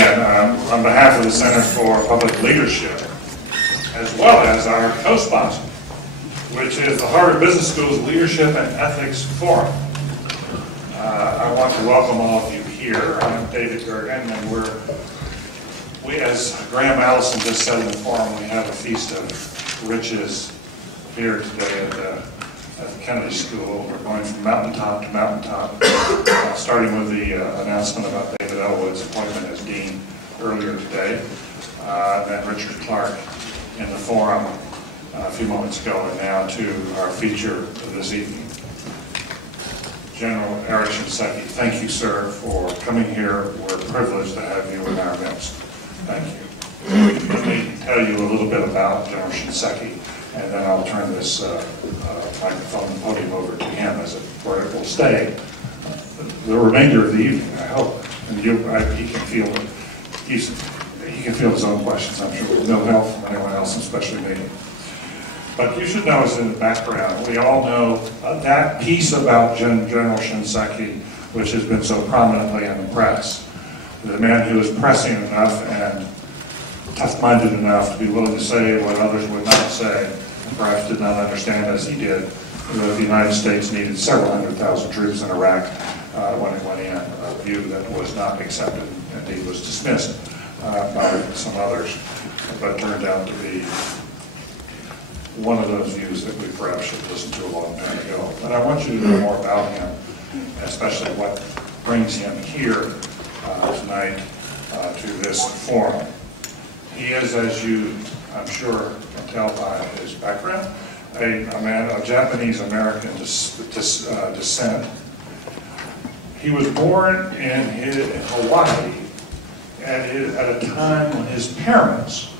again on behalf of the Center for Public Leadership, as well as our co-sponsor, which is the Harvard Business School's Leadership and Ethics Forum. I want to welcome all of you here. I'm David Gergen, and we, as Graham Allison just said in the forum, we have a feast of riches here today at the Kennedy School. We're going from mountaintop to mountaintop, starting with the announcement about David Elwood's appointment as dean earlier today, then Richard Clark in the forum a few moments ago, and now to our feature this evening. General Eric Shinseki, thank you, sir, for coming here. We're privileged to have you in our midst. Thank you. Let me tell you a little bit about General Shinseki, and then I'll turn this microphone and podium over to him where it will stay the remainder of the evening, I hope. And he can feel his own questions, I'm sure, with no help from anyone else, especially me. But you should know, as in the background, we all know that piece about General Shinseki, which has been so prominently in the press. The man who was pressing enough and tough-minded enough to be willing to say what others would not say, and perhaps did not understand as he did, that the United States needed several 100,000 troops in Iraq when it went in, a view that was not accepted, indeed was dismissed by some others, but turned out to be one of those views that we perhaps should listen to a long time ago. But I want you to know more about him, especially what brings him here tonight to this forum. He is, as you, I'm sure, can tell by his background, a man of Japanese-American descent. He was born in Hawaii at a time when his parents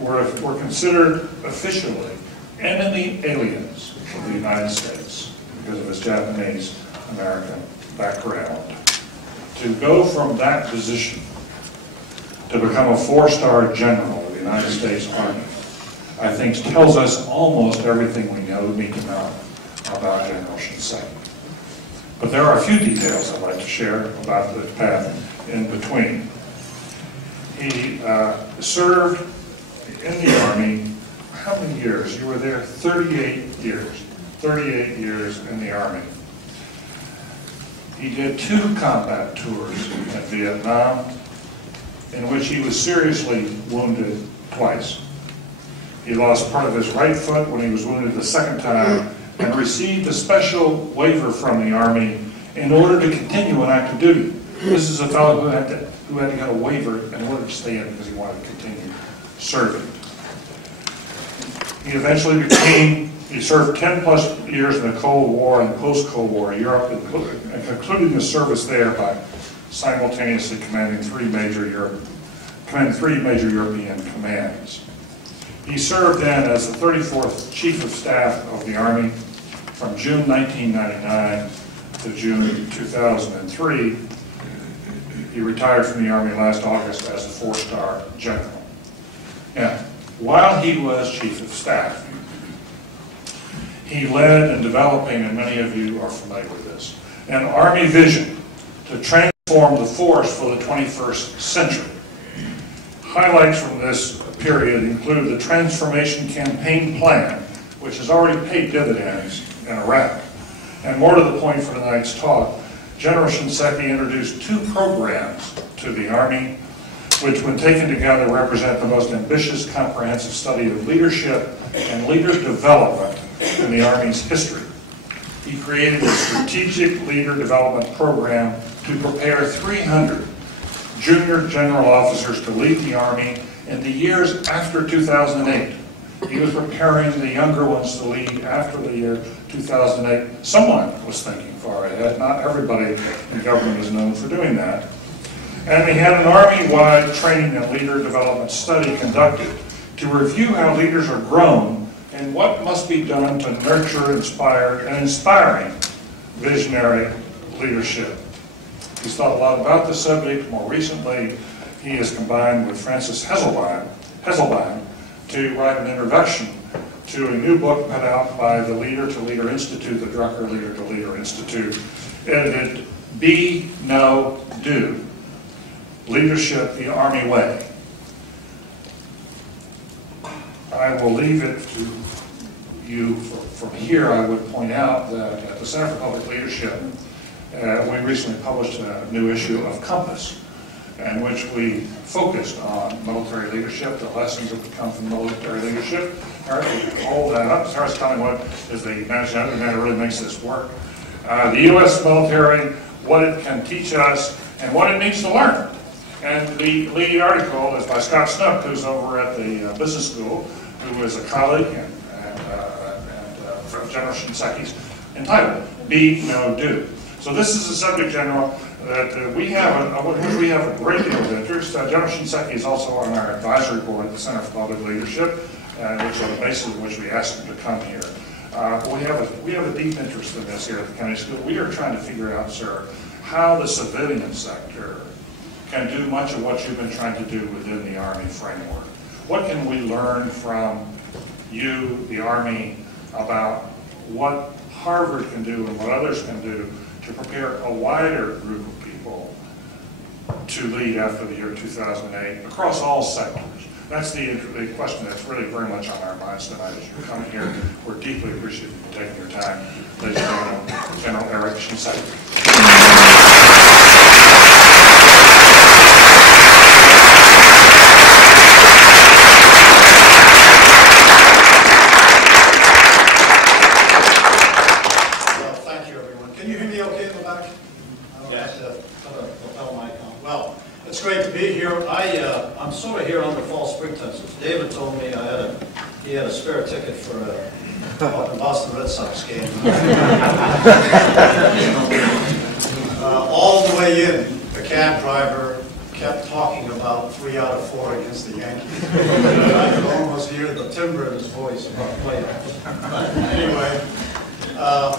were considered officially enemy aliens of the United States because of his Japanese-American background. To go from that position to become a four-star general of the United States Army, I think tells us almost everything we need to know about General Shinseki. But there are a few details I'd like to share about the path in between. He served in the Army, how many years? You were there 38 years. 38 years in the Army. He did 2 combat tours in Vietnam, in which he was seriously wounded twice. He lost part of his right foot when he was wounded the second time, and received a special waiver from the Army in order to continue on active duty. This is a fellow who had to get a waiver in order to stay in because he wanted to continue serving. He eventually he served 10 plus years in the Cold War and post-Cold War Europe, and concluded his service there by simultaneously commanding three major European commands. He served then as the 34th Chief of Staff of the Army from June 1999 to June 2003. He retired from the Army last August as a 4-star general. Now, while he was Chief of Staff, he led in developing, and many of you are familiar with this, an Army vision to transform the force for the 21st century. Highlights from this period include the Transformation Campaign Plan, which has already paid dividends in Iraq. And more to the point for tonight's talk, General Shinseki introduced 2 programs to the Army, which when taken together represent the most ambitious comprehensive study of leadership and leader development in the Army's history. He created a strategic leader development program to prepare 300 junior general officers to lead the Army in the years after 2008. He was preparing the younger ones to lead after the year 2008. Someone was thinking far ahead. Not everybody in government is known for doing that. And he had an Army-wide training and leader development study conducted to review how leaders are grown and what must be done to nurture, inspire, and inspiring visionary leadership. He's thought a lot about the subject. More recently, he has combined with Francis Hesselbein to write an introduction to a new book put out by the Leader to Leader Institute, the Drucker Leader to Leader Institute, edited Be, Know, Do. leadership the Army way. I will leave it to you. From here, I would point out that at the Center for Public Leadership, we recently published a new issue of Compass, in which we focused on military leadership, the lessons that come from military leadership. Eric, hold that up. Starts telling what is the managing editor that really makes this work. The U.S. military, what it can teach us, and what it needs to learn. And the lead article is by Scott Snook, who's over at the business school, who is a colleague and from General Shinseki's, entitled "Be No Do." So this is a subject, General, that we have a great deal of interest. General Shinseki is also on our advisory board at the Center for Public Leadership, which are the basis of which we asked him to come here. We have a deep interest in this here at the county school. We are trying to figure out, sir, how the civilian sector can do much of what you've been trying to do within the Army framework. What can we learn from you, the Army, about what Harvard can do and what others can do to prepare a wider group of people to lead after the year 2008 across all sectors? That's the question that's really very much on our minds tonight as you're coming here. We're deeply appreciative of taking your time. Ladies and gentlemen, General Eric Shinseki. It's great to be here. I'm sort of here under false pretenses. David told me he had a spare ticket for a Boston Red Sox game. All the way in, the cab driver kept talking about 3 out of 4 against the Yankees. I could almost hear the timbre in his voice about playoffs. Anyway,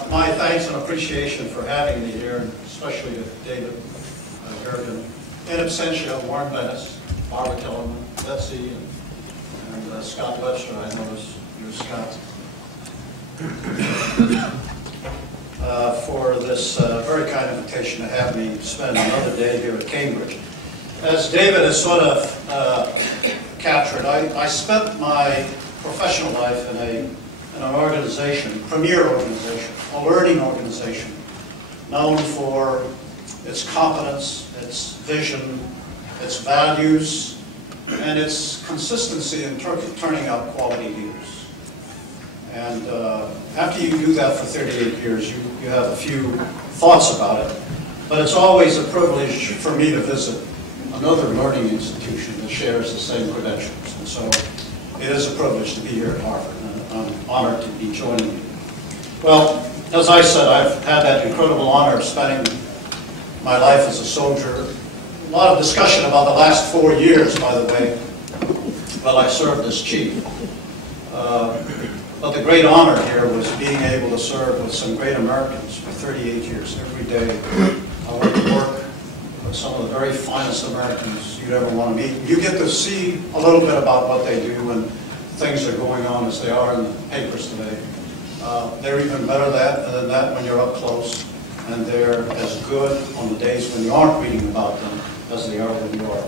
my thanks and appreciation for having me here, and especially to David Gergen. In absentia, Warren Bennis, Barbara Kellerman, Betsy, and Scott Webster. I notice you're Scott. For this very kind invitation to have me spend another day here at Cambridge. As David has sort of captured, I spent my professional life in an organization, premier organization, a learning organization, known for its competence, its vision, its values, and its consistency in turning out quality leaders. And after you do that for 38 years, you have a few thoughts about it. But it's always a privilege for me to visit another learning institution that shares the same credentials. And so it is a privilege to be here at Harvard, and I'm honored to be joining you. Well, as I said, I've had that incredible honor of spending my life as a soldier. A lot of discussion about the last 4 years, by the way, while I served as chief. But the great honor here was being able to serve with some great Americans for 38 years. Every day I went to work with some of the very finest Americans you'd ever want to meet. You get to see a little bit about what they do and things are going on as they are in the papers today. They're even better than that when you're up close. And they're as good on the days when you aren't reading about them as they are when you are.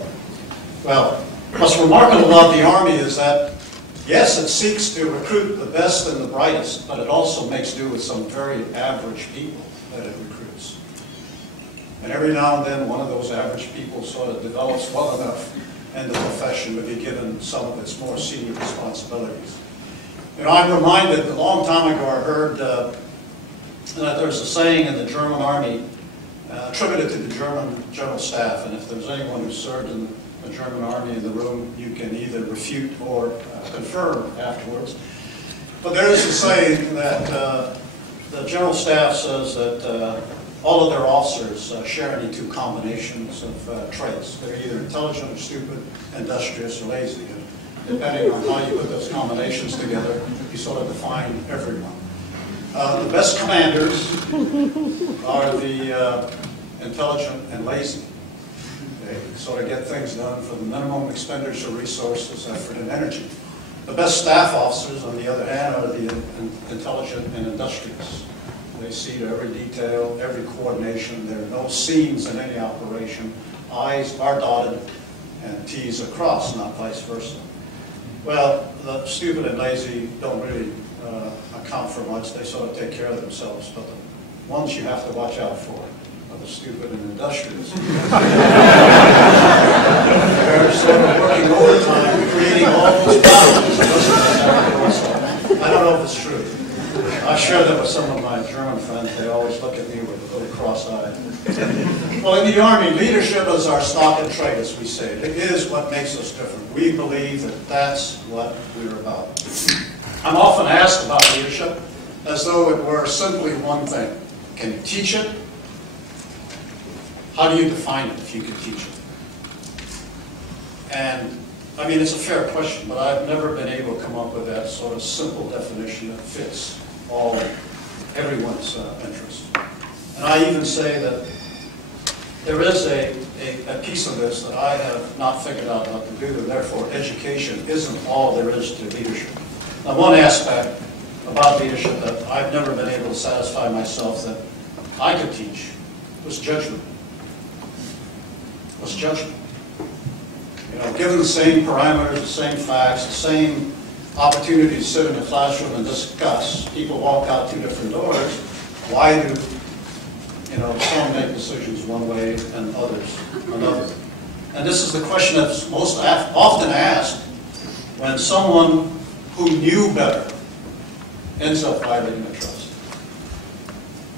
Well, what's remarkable about the Army is that, yes, it seeks to recruit the best and the brightest, but it also makes do with some very average people that it recruits. And every now and then, one of those average people sort of develops well enough in the profession to be given some of its more senior responsibilities. You know, I'm reminded, a long time ago, I heard that there's a saying in the German Army attributed to the German General Staff, and if there's anyone who served in the German Army in the room, you can either refute or confirm afterwards. But there is a saying that the General Staff says that all of their officers share any 2 combinations of traits. They're either intelligent or stupid, industrious or lazy. And depending on how you put those combinations together, you sort of define everyone. The best commanders are the intelligent and lazy. They sort of get things done for the minimum expenditure of resources, effort, and energy. The best staff officers, on the other hand, are the intelligent and industrious. They see to every detail, every coordination. There are no seams in any operation. I's are dotted and T's are crossed, not vice versa. Well, the stupid and lazy don't really account for much. They sort of take care of themselves. But the ones you have to watch out for are the stupid and industrious. They're sort of working overtime, creating all those problems. I don't know if it's true. I share that with some of my German friends. They always look at me with a little cross-eyed. Well, in the Army, leadership is our stock and trade, as we say. It is what makes us different. We believe that that's what we're about. I'm often asked about leadership as though it were simply one thing. Can you teach it? How do you define it if you could teach it? And, I mean, it's a fair question, but I've never been able to come up with that sort of simple definition that fits everyone's interest. And I even say that there is a piece of this that I have not figured out what to do, and therefore education isn't all there is to leadership. Now, one aspect about leadership that I've never been able to satisfy myself that I could teach was judgment. Was judgment. You know, given the same parameters, the same facts, the same opportunity to sit in a classroom and discuss, people walk out two different doors, why do some make decisions one way and others another? And this is the question that's most often asked when someone who knew better ends up violating the trust.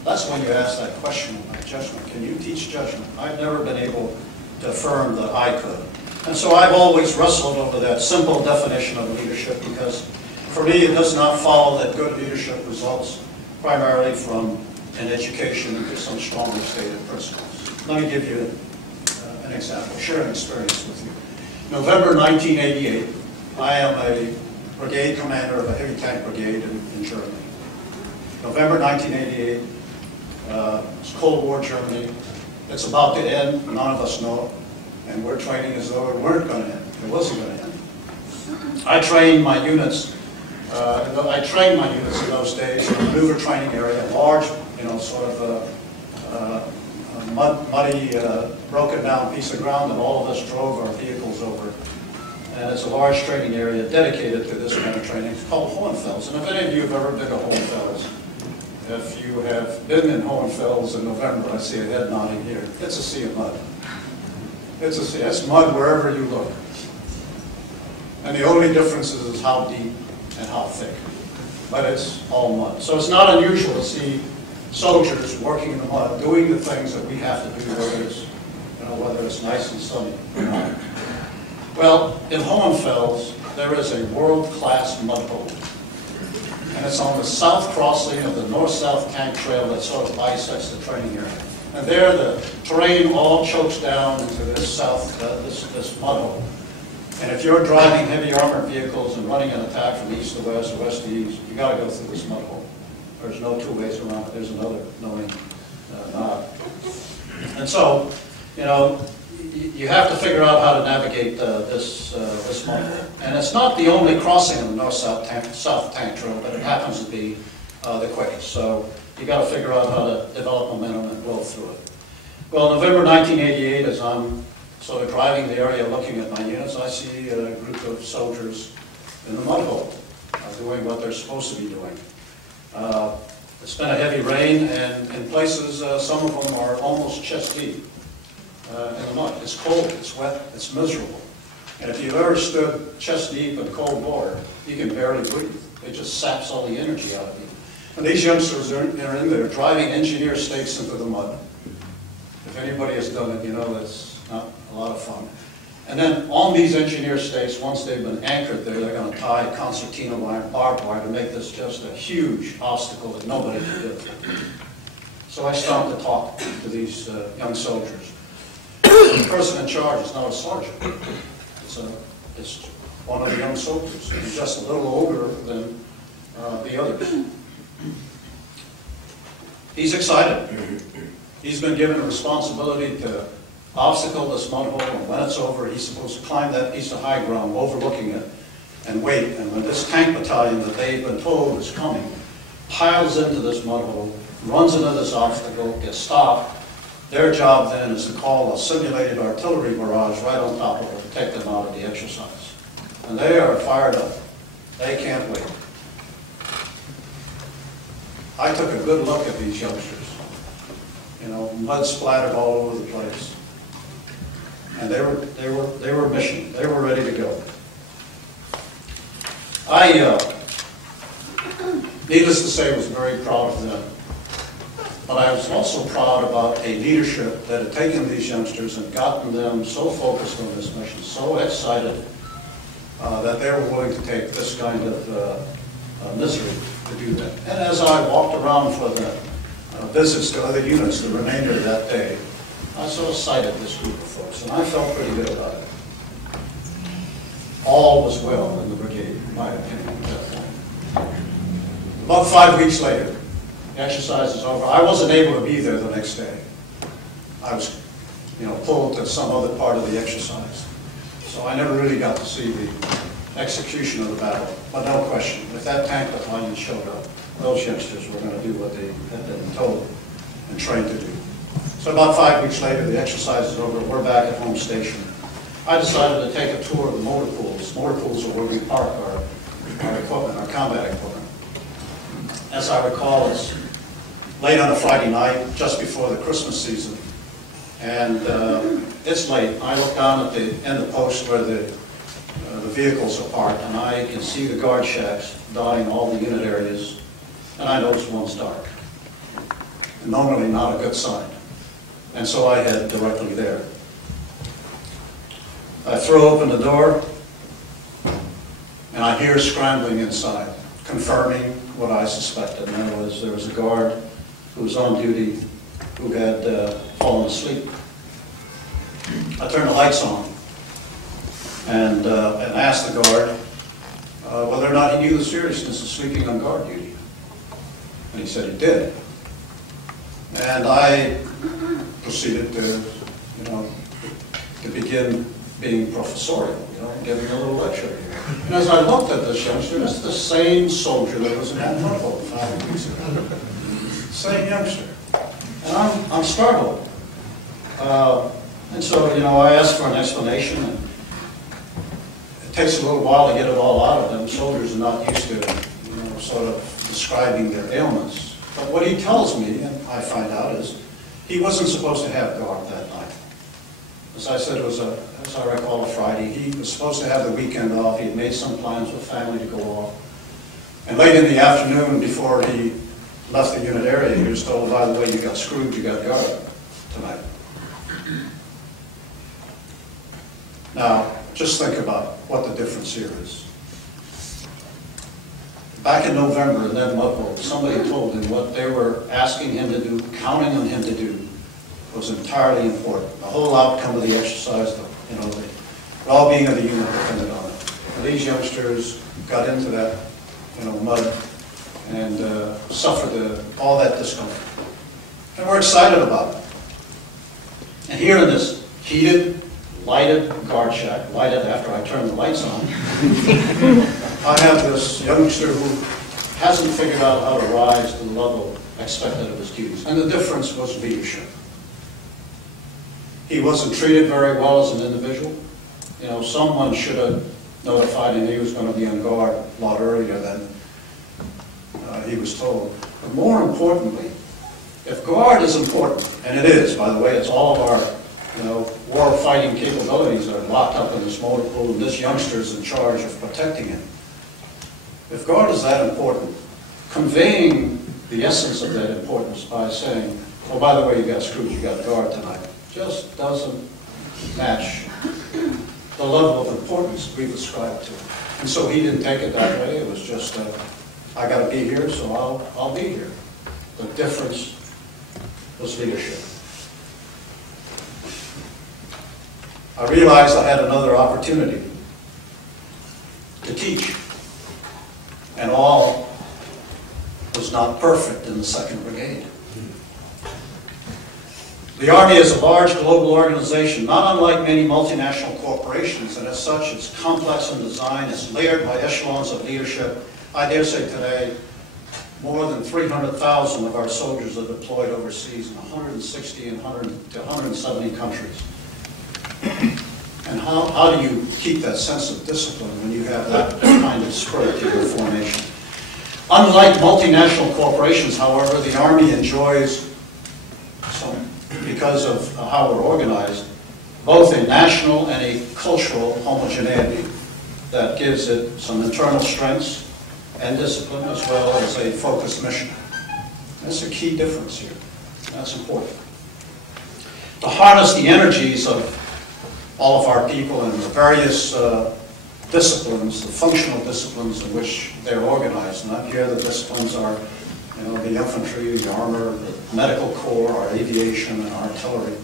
That's when you ask that question about judgment. Can you teach judgment? I've never been able to affirm that I could. And so I've always wrestled over that simple definition of leadership because for me it does not follow that good leadership results primarily from an education into some strongly stated principles. Let me give you an example, share an experience with you. November 1988, I am a brigade commander of a heavy tank brigade in Germany. November 1988, it's Cold War Germany. It's about to end, none of us know it. And we're training as though it weren't going to end. It wasn't going to end. I trained my units. In those days in a maneuver training area, large, sort of a muddy, broken down piece of ground that all of us drove our vehicles over. And it's a large training area dedicated to this kind of training. It's called Hohenfels. And if any of you have ever been to Hohenfels, if you have been in Hohenfels in November, I see a head nodding here. It's a sea of mud. It's a sea. It's mud wherever you look. And the only difference is how deep and how thick. But it's all mud. So it's not unusual to see soldiers working in the mud, doing the things that we have to do, whether it's nice and sunny or not. Well, in Hohenfels, there is a world-class mud hole. And it's on the south crossing of the north-south tank trail that sort of bisects the training area. And there, the terrain all chokes down into this this mud hole. And if you're driving heavy armored vehicles and running an attack from east to west or west to east, you got to go through this mud hole. There's no two ways around it. There's another knowing knob. And so, you have to figure out how to navigate this mud hole. And it's not the only crossing of the north-south tank trail, but it happens to be the quickest. So you got to figure out how to develop momentum and blow through it. Well, November 1988, as I'm sort of driving the area looking at my units, I see a group of soldiers in the mud hole doing what they're supposed to be doing. It's been a heavy rain, and in places, some of them are almost chest deep in the mud. It's cold, it's wet, it's miserable. And if you've ever stood chest deep in cold water, you can barely breathe. It just saps all the energy out of you. And these youngsters are in there driving engineer stakes into the mud. If anybody has done it, you know that's not a lot of fun. And then on these engineer stakes, once they've been anchored there, they're going to tie concertina wire, barbed wire to make this just a huge obstacle that nobody can do. So I start to talk to these young soldiers. The person in charge is not a sergeant. It's one of the young soldiers. He's just a little older than the others. He's excited. He's been given a responsibility to obstacle this mud hole, and when it's over, he's supposed to climb that piece of high ground overlooking it and wait. And when this tank battalion that they've been told is coming piles into this mud hole, runs into this obstacle, gets stopped, Their job then is to call a simulated artillery barrage right on top of it to take them out of the exercise. And they are fired up. They can't wait. I took a good look at these youngsters. You know, mud splattered all over the place. And they were mission. They were ready to go. Needless to say, was very proud of them. But I was also proud about a leadership that had taken these youngsters and gotten them so focused on this mission, so excited, that they were willing to take this kind of misery to do that. And as I walked around for the visits to other units the remainder of that day, I sort of cited this group of folks, and I felt pretty good about it. All was well in the brigade, in my opinion, at that point. About 5 weeks later, the exercise is over. I wasn't able to be there the next day. I was, pulled to some other part of the exercise. So I never really got to see the execution of the battle. But no question, if that tank battalion showed up, those youngsters were going to do what they had been told and trained to do. So about 5 weeks later, the exercise is over. We're back at home station. I decided to take a tour of the motor pools. Motor pools are where we park our equipment, our combat equipment. As I recall, it's late on a Friday night, just before the Christmas season. And it's late. I look down at the end of the post where the vehicles are parked, and I can see the guard shacks dotting all the unit areas, and I notice one's dark. And normally not a good sign. And so I head directly there. I throw open the door, and I hear scrambling inside, confirming what I suspected. And that was there was a guard who was on duty who had fallen asleep. I turned the lights on and asked the guard whether or not he knew the seriousness of sleeping on guard duty. And he said he did. And I proceeded to begin being professorial, giving a little lecture here. And as I looked at this youngster, it's the same soldier that was in that purple 5 weeks ago. Same youngster. And I'm startled. And so, I asked for an explanation, and it takes a little while to get it all out of them. Soldiers are not used to, sort of describing their ailments. But what he tells me, and I find out, is he wasn't supposed to have guard that night. As I said, it was, as I recall, a Friday. He was supposed to have the weekend off. He had made some plans with family to go off. And late in the afternoon, before he left the unit area, he was told, by the way, you got screwed, you got guard tonight. Now, just think about what the difference here is. Back in November in that mud hole, somebody told him what they were asking him to do, counting on him to do, was entirely important. The whole outcome of the exercise, the well-being of the unit depended on it. And these youngsters got into that, mud and suffered all that discomfort. And we're excited about it. And here in this heated, lighted guard shack, lighted after I turned the lights on, I have this youngster who hasn't figured out how to rise to the level expected of his duties. And the difference was leadership. He wasn't treated very well as an individual. Someone should have notified him he was going to be on guard a lot earlier than he was told. But more importantly, if guard is important, and it is, by the way, it's all of our war-fighting capabilities that are locked up in this motor pool, and this youngster is in charge of protecting him. If guard is that important, conveying the essence of that importance by saying, oh, by the way, you got screwed, you got guard tonight, just doesn't match the level of importance we've ascribed to it. And so he didn't take it that way. It was just, I got to be here, so I'll be here. The difference was leadership. I realized I had another opportunity to teach. And all was not perfect in the 2nd Brigade. The Army is a large global organization, not unlike many multinational corporations, and as such, it's complex in design, it's layered by echelons of leadership. I dare say today, more than 300,000 of our soldiers are deployed overseas in 160 and 100 to 170 countries. And how do you keep that sense of discipline when you have that kind of spirit to your formation? Unlike multinational corporations, however, the Army enjoys, because of how we're organized, both a national and a cultural homogeneity that gives it some internal strengths and discipline, as well as a focused mission. That's a key difference here. That's important. To harness the energies of all of our people in the various disciplines, the functional disciplines in which they're organized. And up here the disciplines are, the infantry, the armor, the medical corps, our aviation, and artillery.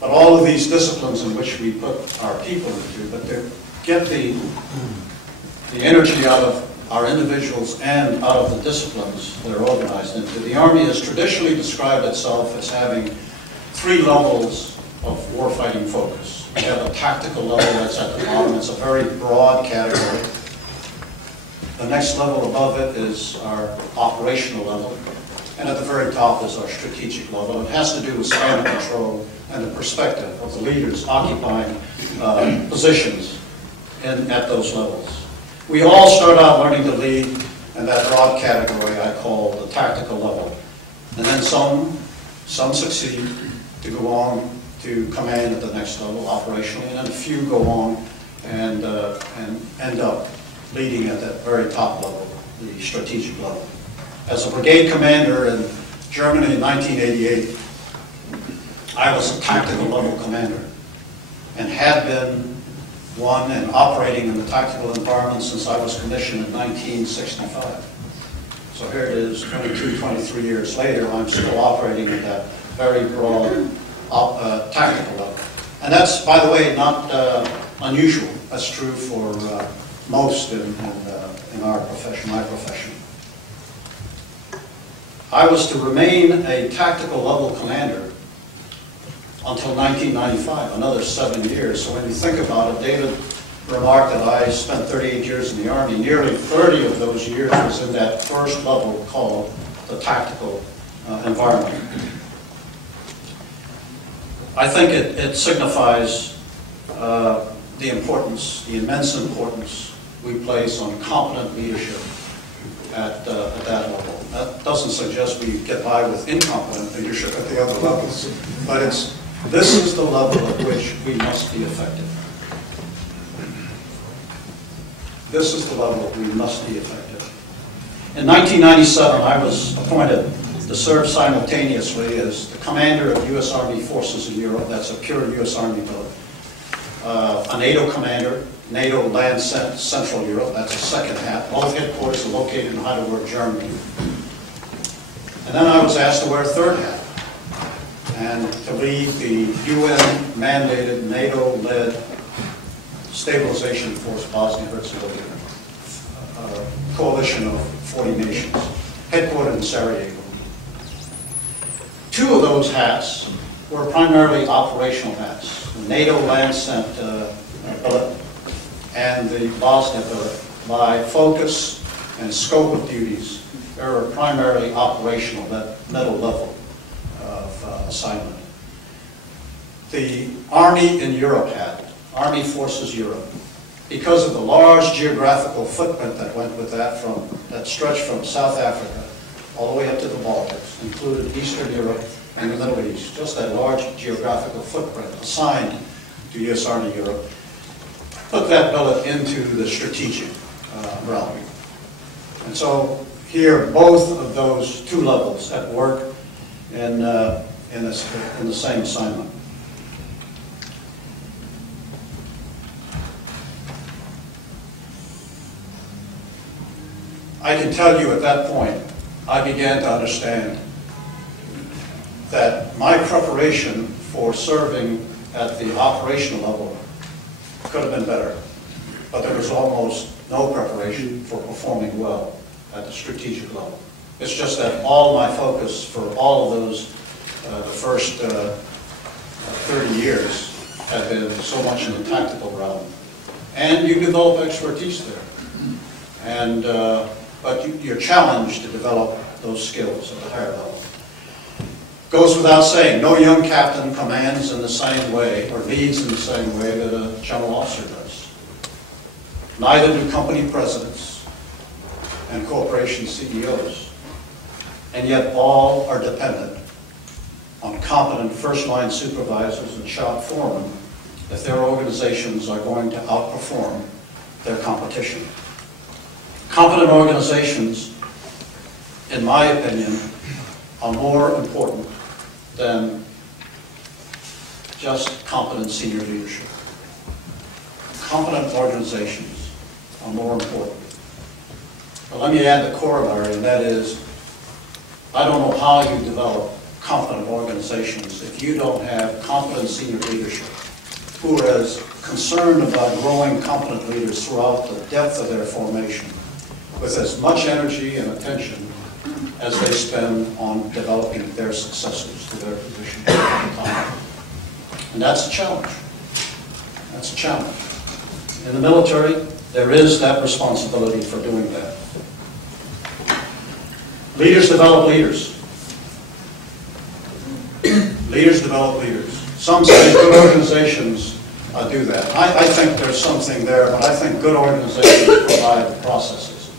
But all of these disciplines in which we put our people into, but to get the energy out of our individuals and out of the disciplines they're organized into. The Army has traditionally described itself as having 3 levels of warfighting focus. We have a tactical level that's at the bottom. It's a very broad category. The next level above it is our operational level. And at the very top is our strategic level. It has to do with span of control and the perspective of the leaders occupying positions at those levels. We all start out learning to lead in that broad category I call the tactical level. And then some succeed to go on to command at the next level operationally, and then a few go on and end up leading at that very top level, the strategic level. As a brigade commander in Germany in 1988, I was a tactical level commander and had been one and operating in the tactical environment since I was commissioned in 1965. So here it is, 22, 23 years later, I'm still operating at that very broad tactical level. And that's, by the way, not unusual. That's true for most in our profession, my profession. I was to remain a tactical level commander until 1995, another 7 years. So when you think about it, David remarked that I spent 38 years in the Army. Nearly 30 of those years was in that first level called the tactical environment. I think it signifies the importance, the immense importance we place on competent leadership at that level. That doesn't suggest we get by with incompetent leadership at the other levels, but this is the level at which we must be effective. This is the level we must be effective. In 1997, I was appointed to serve simultaneously as the commander of U.S. Army forces in Europe. That's a pure U.S. Army military. A NATO commander, NATO Land Central Europe. That's a second hat. Both headquarters are located in Heidelberg, Germany. And then I was asked to wear a third hat and to lead the UN-mandated, NATO-led stabilization force Bosnia-Herzegovina, a coalition of 40 nations, headquartered in Sarajevo. 2 of those hats were primarily operational hats, the NATO Land billet and the Bosnia billet. By focus and scope of duties, they were primarily operational, that middle level of assignment. The Army in Europe hat, Army Forces Europe, because of the large geographical footprint that went with that stretched from South Africa all the way up to the Baltics, included Eastern Europe and the Middle East, just that large geographical footprint assigned to U.S. Army Europe, put that billet into the strategic realm. And so here, both of those 2 levels at work in the same assignment. I can tell you at that point, I began to understand that my preparation for serving at the operational level could have been better, but there was almost no preparation for performing well at the strategic level. It's just that all my focus for all of those, the first 30 years, had been so much in the tactical realm. And you develop expertise there. And but you're challenged to develop those skills at a higher level. Goes without saying, no young captain commands in the same way or leads in the same way that a general officer does. Neither do company presidents and corporation CEOs. And yet all are dependent on competent first-line supervisors and shop foremen if their organizations are going to outperform their competition. Competent organizations, in my opinion, are more important than just competent senior leadership. Competent organizations are more important. But let me add the corollary, and that is, I don't know how you develop competent organizations if you don't have competent senior leadership who are as concerned about growing competent leaders throughout the depth of their formation with as much energy and attention as they spend on developing their successors to their position at the time. And that's a challenge. That's a challenge. In the military, there is that responsibility for doing that. Leaders develop leaders. Leaders develop leaders. Some say good organizations do that. I think there's something there, but I think good organizations provide the processes.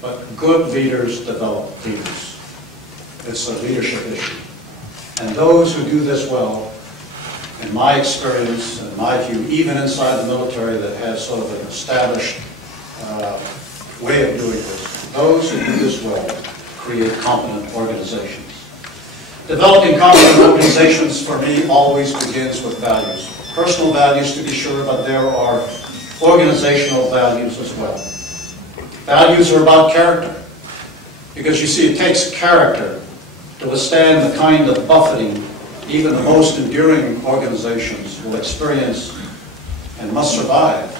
But good leaders develop leaders. It's a leadership issue. And those who do this well, in my experience, in my view, even inside the military that has sort of an established way of doing this, those who do this well create competent organizations. Developing competent organizations, for me, always begins with values. Personal values, to be sure, but there are organizational values as well. Values are about character. Because you see, it takes character to withstand the kind of buffeting even the most enduring organizations will experience and must survive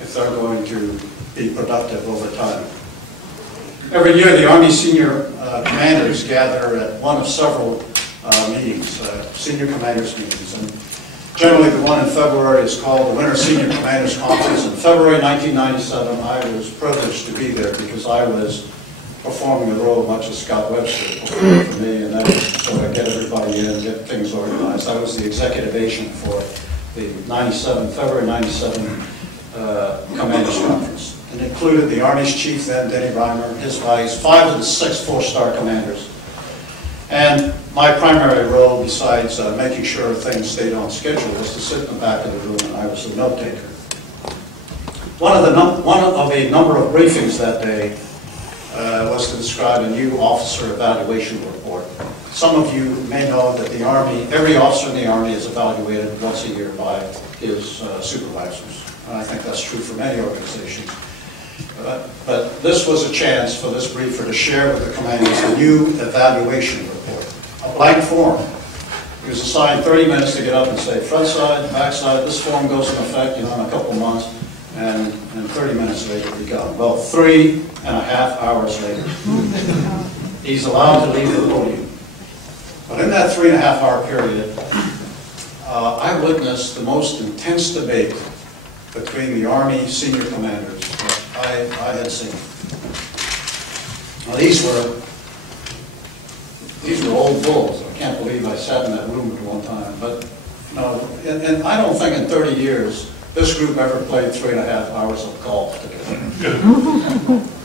if they're going to be productive over time. Every year, the Army senior commanders gather at one of several meetings, senior commanders meetings. And generally, the one in February is called the Winter Senior Commanders Conference. In February 1997, I was privileged to be there because I was performing the role much as Scott Webster performed for me, and that was to sort of get everybody in, get things organized. I was the executive agent for the February 97 Commanders Conference. It included the Army's chief then, Denny Reimer, his vice, 5 of the 6 4-star commanders. And my primary role, besides making sure things stayed on schedule, was to sit in the back of the room, and I was the note taker. One of a number of briefings that day was to describe a new officer evaluation report. Some of you may know that the Army, every officer in the Army is evaluated once a year by his supervisors. And I think that's true for many organizations. But this was a chance for this briefer to share with the commanders a new evaluation report, a blank form. He was assigned 30 minutes to get up and say, front side, back side, this form goes in effect in a couple months, and 30 minutes later be gone. Well, 3.5 hours later, he's allowed to leave the podium. But in that 3.5-hour period, I witnessed the most intense debate between the Army senior commanders that I had seen. Now these were old bulls. I can't believe I sat in that room at one time. But no, and I don't think in 30 years this group ever played 3.5 hours of golf together.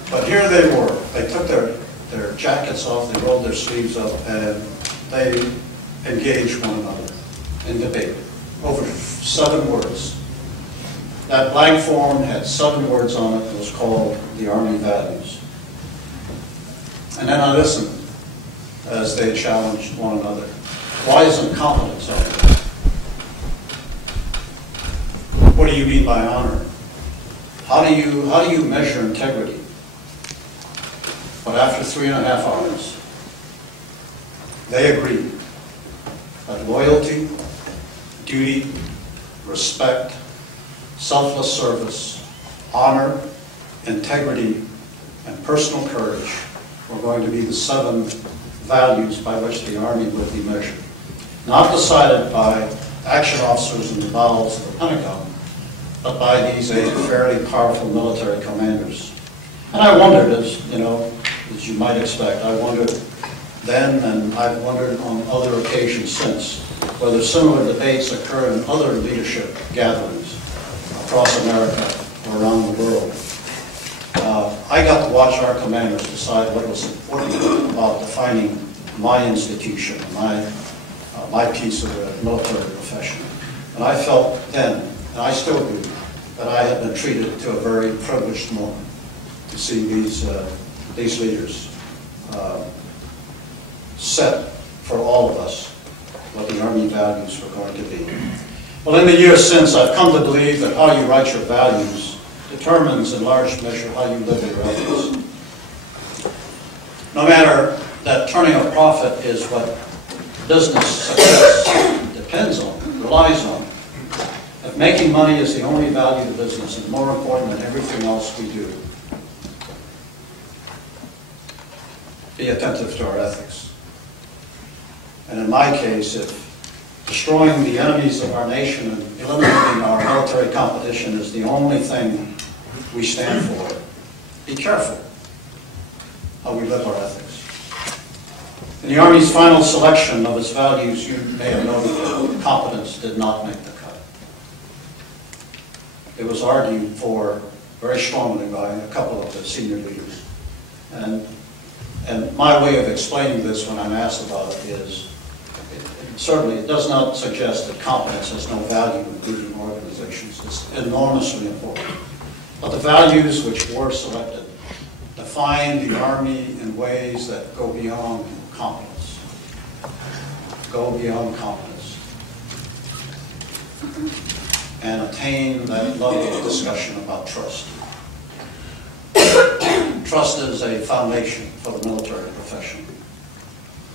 But here they were. They took their jackets off, they rolled their sleeves up, and they engaged one another in debate over 7 words. That blank form had 7 words on it. It was called the Army Values. And then I listened as they challenged one another. Why isn't competence on it? What do you mean by honor? How do you measure integrity? But after 3.5 hours, they agreed that loyalty, duty, respect, selfless service, honor, integrity, and personal courage were going to be the 7 values by which the Army would be measured. Not decided by action officers in the bowels of the Pentagon, but by these 8 fairly powerful military commanders. And I wondered, as you might expect, I wondered then, and I've wondered on other occasions since, whether similar debates occur in other leadership gatherings across America or around the world. I got to watch our commanders decide what was important about defining my institution, my piece of the military profession. And I felt then, and I still do, that I had been treated to a very privileged moment to see these leaders set for all of us what the Army values were going to be. Well, in the years since, I've come to believe that how you write your values determines in large measure how you live your ethics. No matter that turning a profit is what business success depends on, relies on, if making money is the only value to business and more important than everything else we do, be attentive to our ethics. And in my case, if destroying the enemies of our nation and eliminating our military competition is the only thing we stand for, be careful how we live our ethics. In the Army's final selection of its values, you may have noted that competence did not make the cut. It was argued for very strongly by a couple of the senior leaders. And my way of explaining this when I'm asked about it is, certainly it does not suggest that competence has no value in leading organizations. It's enormously important. But the values which were selected define the Army in ways that go beyond competence. Go beyond competence. And attain that level of discussion about trust. Trust is a foundation for the military profession.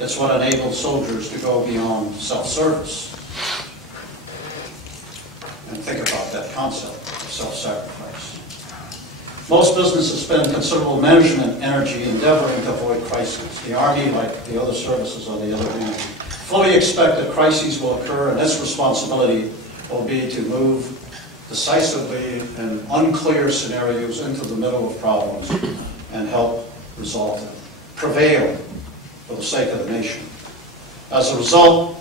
It's what enables soldiers to go beyond self-service. And think about that concept of self-sacrifice. Most businesses spend considerable management energy endeavoring to avoid crises. The Army, like the other services on the other hand, fully expect that crises will occur, and its responsibility will be to move decisively in unclear scenarios into the middle of problems and help resolve them. Prevail for the sake of the nation. As a result,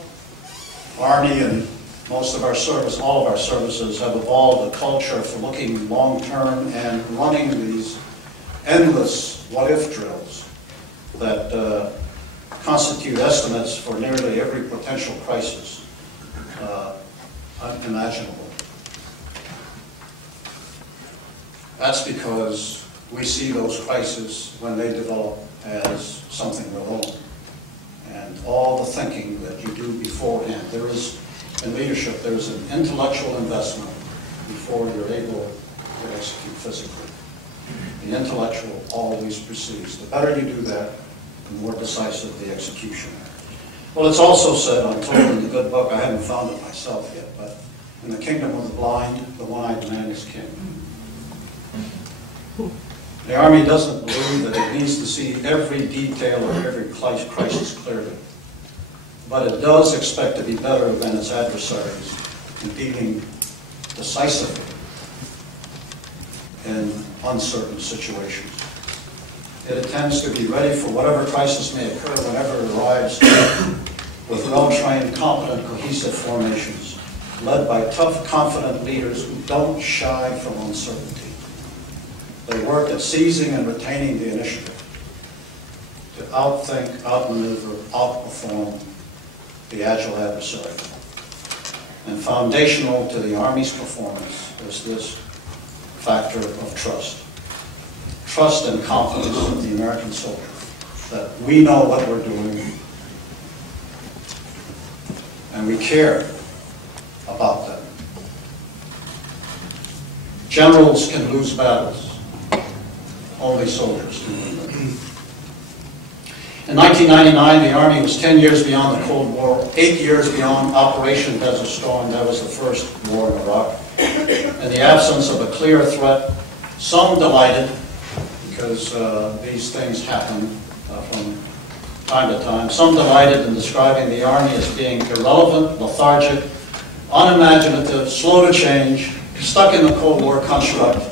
Army and most of our service, all of our services have evolved a culture for looking long-term and running these endless what-if drills that constitute estimates for nearly every potential crisis unimaginable. That's because we see those crises when they develop as something real own. And all the thinking that you do beforehand, there is, in leadership, there's an intellectual investment before you're able to execute physically. The intellectual always precedes. The better you do that, the more decisive the execution. Well, it's also said, I'm told in the good book, I haven't found it myself yet, but in the kingdom of the blind, the one-eyed man is king. The Army doesn't believe that it needs to see every detail of every crisis clearly, but it does expect to be better than its adversaries in dealing decisively in uncertain situations. It intends to be ready for whatever crisis may occur whenever it arrives with well-trained, competent, cohesive formations, led by tough, confident leaders who don't shy from uncertainty. They work at seizing and retaining the initiative to outthink, outmaneuver, outperform the agile adversary. And foundational to the Army's performance is this factor of trust. Trust and confidence of the American soldier, that we know what we're doing and we care about them. Generals can lose battles. Only soldiers can win them. In 1999, the Army was 10 years beyond the Cold War, 8 years beyond Operation Desert Storm. That was the first war in Iraq. In the absence of a clear threat, some delighted, because these things happen from time to time, some delighted in describing the Army as being irrelevant, lethargic, unimaginative, slow to change, stuck in the Cold War construct,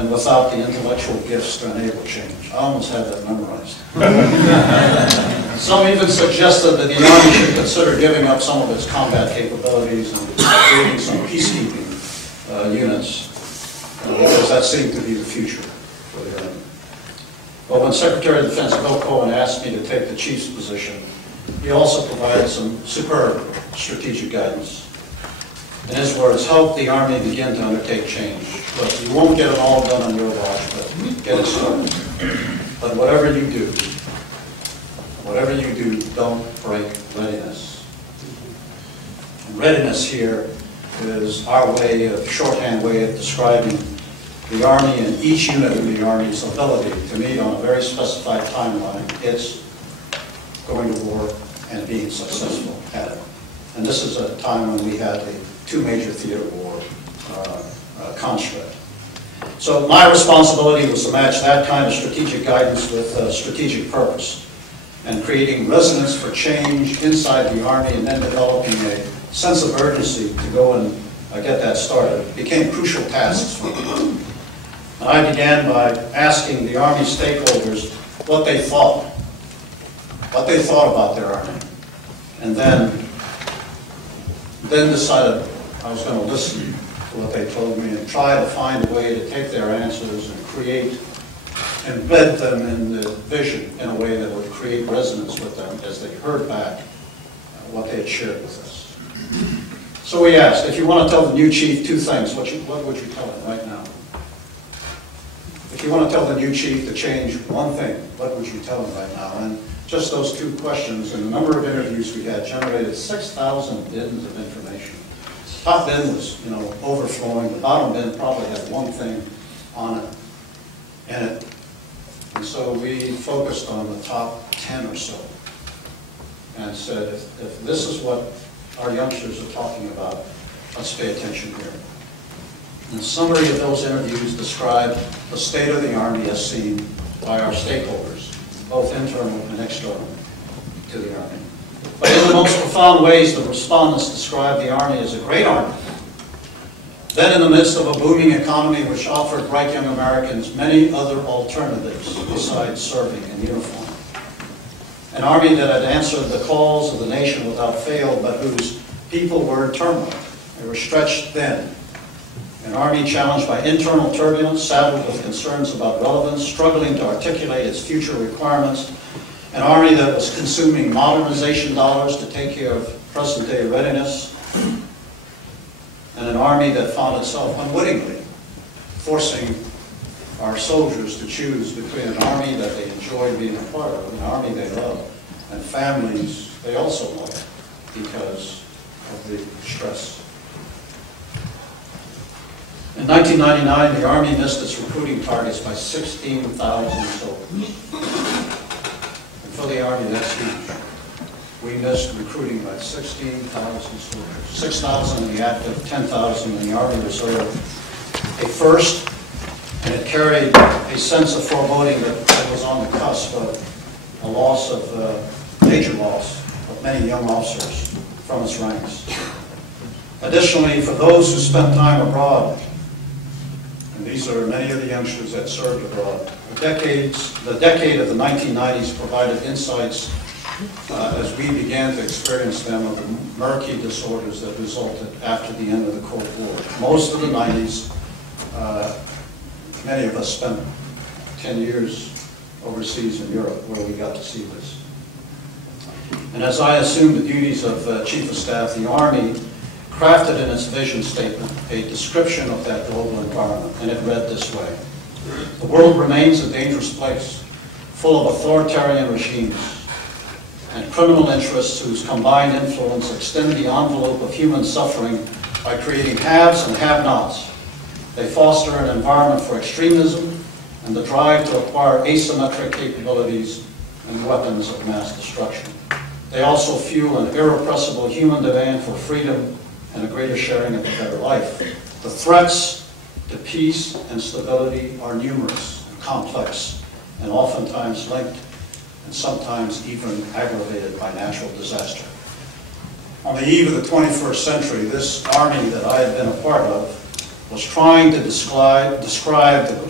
and without the intellectual gifts to enable change. I almost had that memorized. Some even suggested that the Army should consider giving up some of its combat capabilities and creating some peacekeeping units, because that seemed to be the future for the Army. But when Secretary of Defense Bill Cohen asked me to take the chief's position, he also provided some superb strategic guidance. In his words, help the Army begin to undertake change. Look, you won't get it all done on your watch, but get it started. But whatever you do, don't break readiness. And readiness here is our shorthand way of describing the Army and each unit of the Army's ability to meet on a very specified timeline. It's going to war and being successful at it. And this is a time when we had the two major theater war construct. So my responsibility was to match that kind of strategic guidance with strategic purpose, and creating resonance for change inside the Army, and then developing a sense of urgency to go and get that started became crucial tasks for me. And I began by asking the Army stakeholders what they thought about their Army, and then decided I was going to listen to what they told me and try to find a way to take their answers and embed them in the vision in a way that would create resonance with them as they heard back what they had shared with us. So we asked, if you want to tell the new chief two things, what would you tell him right now? If you want to tell the new chief to change one thing, what would you tell him right now? And just those two questions and the number of interviews we had generated 6,000 bins of information. Top bin was, overflowing. The bottom bin probably had one thing on it, in it. And so we focused on the top 10 or so and said, if this is what our youngsters are talking about, let's pay attention here. And a summary of those interviews described the state of the Army as seen by our stakeholders, both internal and external to the Army. But in the most profound ways, the respondents described the Army as a great Army. Then in the midst of a booming economy which offered bright young Americans many other alternatives besides serving in uniform. An Army that had answered the calls of the nation without fail, but whose people were in turmoil. They were stretched thin. An Army challenged by internal turbulence, saddled with concerns about relevance, struggling to articulate its future requirements. An Army that was consuming modernization dollars to take care of present-day readiness. And an Army that found itself unwittingly forcing our soldiers to choose between an Army that they enjoyed being a part of, an Army they loved, and families they also loved because of the stress. In 1999, the Army missed its recruiting targets by 16,000 soldiers. And for the Army, that's huge. We missed recruiting by 16,000 soldiers. 6,000 in the active, 10,000 in the Army Reserve. A first, and it carried a sense of foreboding that it was on the cusp of a loss of, major loss of many young officers from its ranks. Additionally, for those who spent time abroad, and these are many of the youngsters that served abroad, the decade of the 1990s provided insights as we began to experience them of the murky disorders that resulted after the end of the Cold War. Most of the 90s, many of us spent 10 years overseas in Europe where we got to see this. And as I assumed the duties of Chief of Staff, the Army crafted in its vision statement a description of that global environment, and it read this way. The world remains a dangerous place, full of authoritarian regimes and criminal interests whose combined influence extend the envelope of human suffering by creating haves and have-nots. They foster an environment for extremism and the drive to acquire asymmetric capabilities and weapons of mass destruction. They also fuel an irrepressible human demand for freedom and a greater sharing of a better life. The threats to peace and stability are numerous and complex and oftentimes linked and sometimes even aggravated by natural disaster. On the eve of the 21st century, this Army that I had been a part of was trying to describe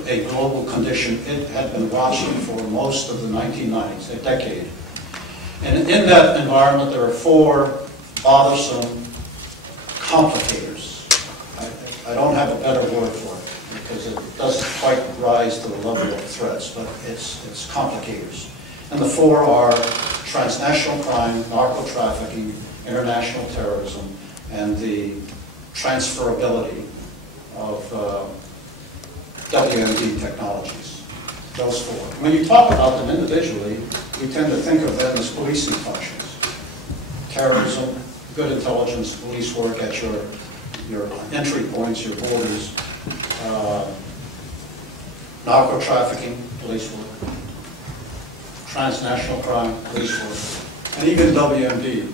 a global condition it had been watching for most of the 1990s, a decade. And in that environment, there are four bothersome complicators. I don't have a better word for it because it doesn't quite rise to the level of threats, but it's complicators. And the four are transnational crime, narco-trafficking, international terrorism, and the transferability of WMD technologies. Those four. When you talk about them individually, we tend to think of them as policing functions. Terrorism, good intelligence, police work at your entry points, your borders, narco-trafficking, police work, transnational crime, police work, and even WMD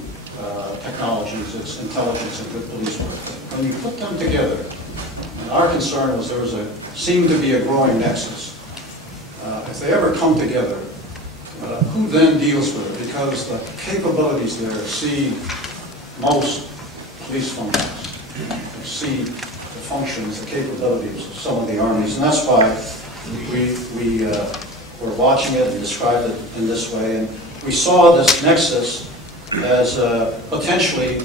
technologies, it's intelligence and good police work. When you put them together, and our concern was seemed to be a growing nexus. If they ever come together, who then deals with it? Because the capabilities there exceed most police functions, exceed the functions, the capabilities of some of the armies, and that's why we were watching it and described it in this way. And we saw this nexus as potentially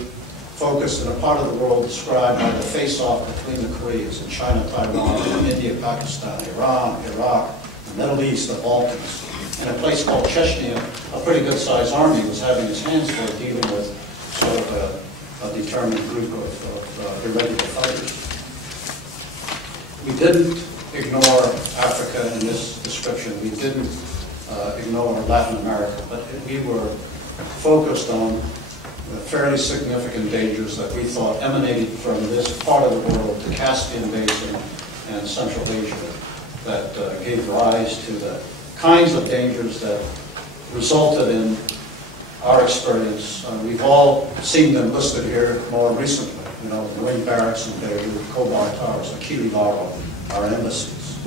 focused in a part of the world described by the face-off between the Koreas in China, Taiwan, India, Pakistan, Iran, Iraq, the Middle East, the Balkans. In a place called Chechnya, a pretty good-sized army was having its hands full dealing with sort of a determined group of irregular fighters. We didn't ignore Africa in this description. We didn't ignore Latin America, but we were focused on fairly significant dangers that we thought emanated from this part of the world, the Caspian Basin and Central Asia, that gave rise to the kinds of dangers that resulted in our experience. We've all seen them listed here more recently, the Marine Barracks in Beirut, Kobar Towers, Akili Laro, our embassies.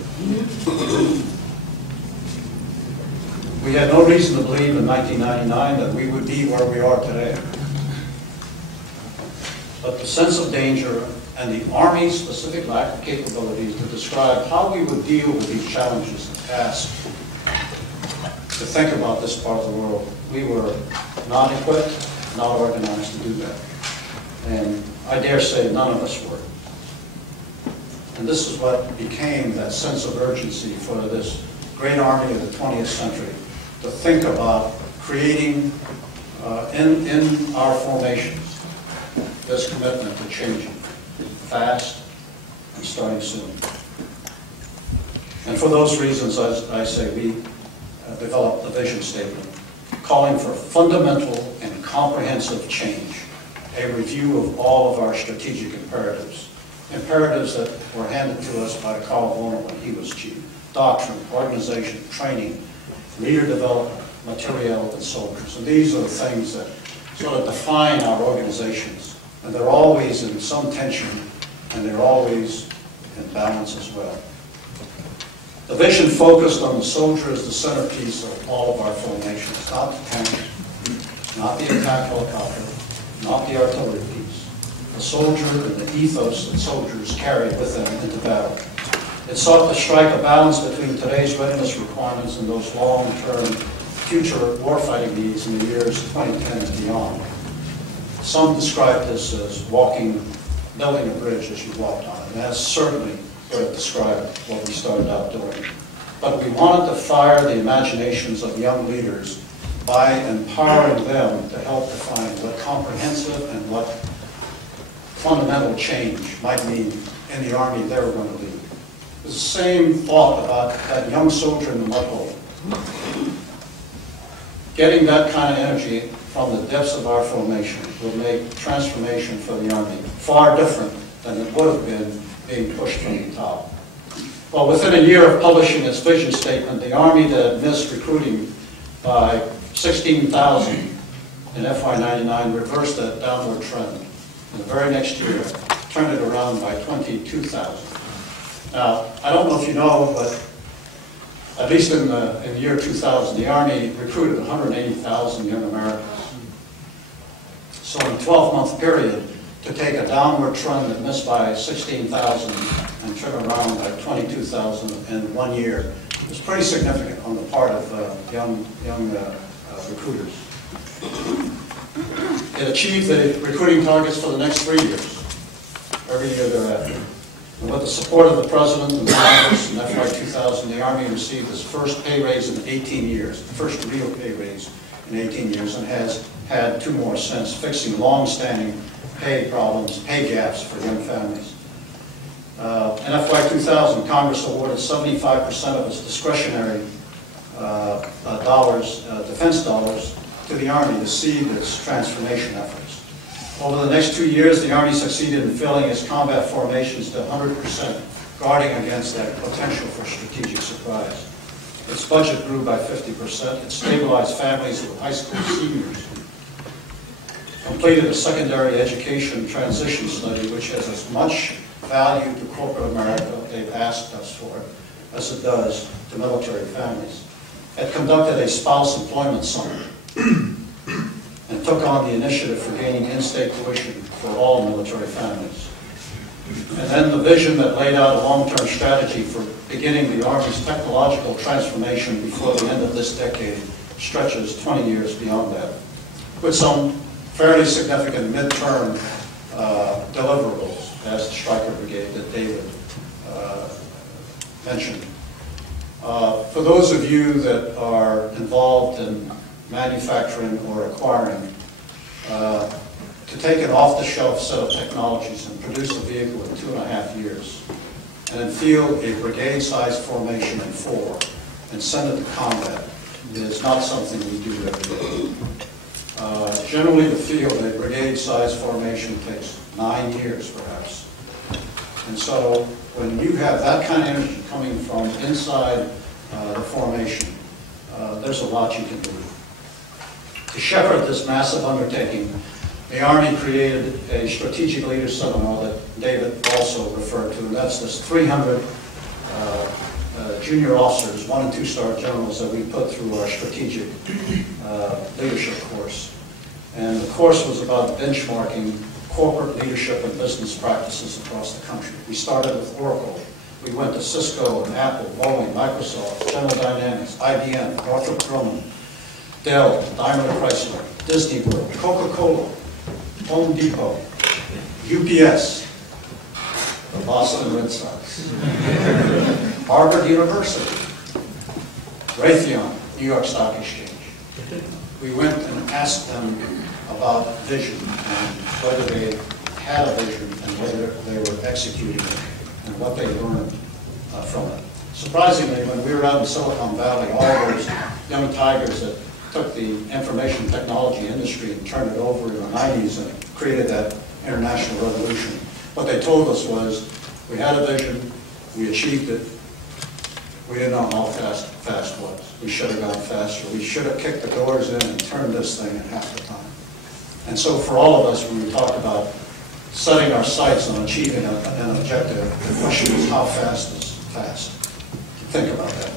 We had no reason to believe in 1999 that we would be where we are today. But the sense of danger and the Army's specific lack of capabilities to describe how we would deal with these challenges and tasks, to think about this part of the world, we were not equipped, not organized to do that. And I dare say none of us were. And this is what became that sense of urgency for this great army of the 20th century, to think about creating in our formations this commitment to changing fast and starting soon. And for those reasons, as I say, we developed a vision statement calling for fundamental and comprehensive change, a review of all of our strategic imperatives, imperatives that were handed to us by Karl Warner when he was chief: doctrine, organization, training, leader development, materiel, and soldiers. And these are the things that sort of define our organizations. And they're always in some tension, and they're always in balance as well. The vision focused on the soldier as the centerpiece of all of our formations, not the tank, not the attack helicopter, not the artillery piece. The soldier and the ethos that soldiers carried with them into battle. It sought to strike a balance between today's readiness requirements and those long-term future warfighting needs in the years 2010 and beyond. Some describe this as building a bridge as you walked on it, and that's certainly sort of described what we started out doing. But we wanted to fire the imaginations of young leaders by empowering them to help define what comprehensive and what fundamental change might mean in the Army they were going to lead. It was the same thought about that young soldier in the mud hole. Getting that kind of energy from the depths of our formation would make transformation for the Army far different than it would have been being pushed from the top. Well, within a year of publishing its vision statement, the Army that had missed recruiting by 16,000 in FY99 reversed that downward trend. And the very next year, turned it around by 22,000. Now, I don't know if you know, but at least in the year 2000, the Army recruited 180,000 young Americans. So in a 12-month period, to take a downward trend that missed by 16,000 and turn around by 22,000 in 1 year is pretty significant on the part of young recruiters. It achieved the recruiting targets for the next 3 years, every year thereafter. And with the support of the President and Congress in FY 2000, the Army received its first pay raise in 18 years, the first real pay raise in 18 years, and has had 2 more since, fixing long-standing pay problems, pay gaps for young families. In FY 2000, Congress awarded 75% of its discretionary defense dollars to the Army to seed its transformation efforts. Over the next 2 years, the Army succeeded in filling its combat formations to 100%, guarding against that potential for strategic surprise. Its budget grew by 50%. It stabilized families with high school seniors. Completed a secondary education transition study, which has as much value to corporate America, they've asked us for it, as it does to military families. It conducted a spouse employment summit and took on the initiative for gaining in-state tuition for all military families. And then the vision that laid out a long-term strategy for beginning the Army's technological transformation before the end of this decade stretches 20 years beyond that, with some fairly significant midterm deliverables, as the Stryker Brigade that David mentioned. For those of you that are involved in manufacturing or acquiring, to take an off-the-shelf set of technologies and produce a vehicle in 2.5 years, and then field a brigade-sized formation in 4, and send it to combat is not something we do every day. Generally, to field a brigade-sized formation takes 9 years, perhaps. And so, when you have that kind of energy coming from inside the formation, there's a lot you can do. To shepherd this massive undertaking, the Army created a strategic leaders seminar that David also referred to, and that's this 300 junior officers, 1- and 2-star generals that we put through our strategic leadership course. And the course was about benchmarking corporate leadership and business practices across the country. We started with Oracle. We went to Cisco and Apple, Boeing, Microsoft, General Dynamics, IBM, Northrop Grumman, Dell, Daimler Chrysler, Disney World, Coca-Cola, Home Depot, UPS, the Boston Red Sox, Harvard University, Raytheon, New York Stock Exchange. We went and asked them about vision and whether they had a vision and whether they were executing it and what they learned from it. Surprisingly, when we were out in Silicon Valley, all those young tigers that took the information technology industry and turned it over in the 90s and created that international revolution, what they told us was, we had a vision, we achieved it, we didn't know how fast was. We should have gone faster. We should have kicked the doors in and turned this thing in half the time. And so for all of us, when we talk about setting our sights on achieving an objective, the question is, how fast is fast? Think about that.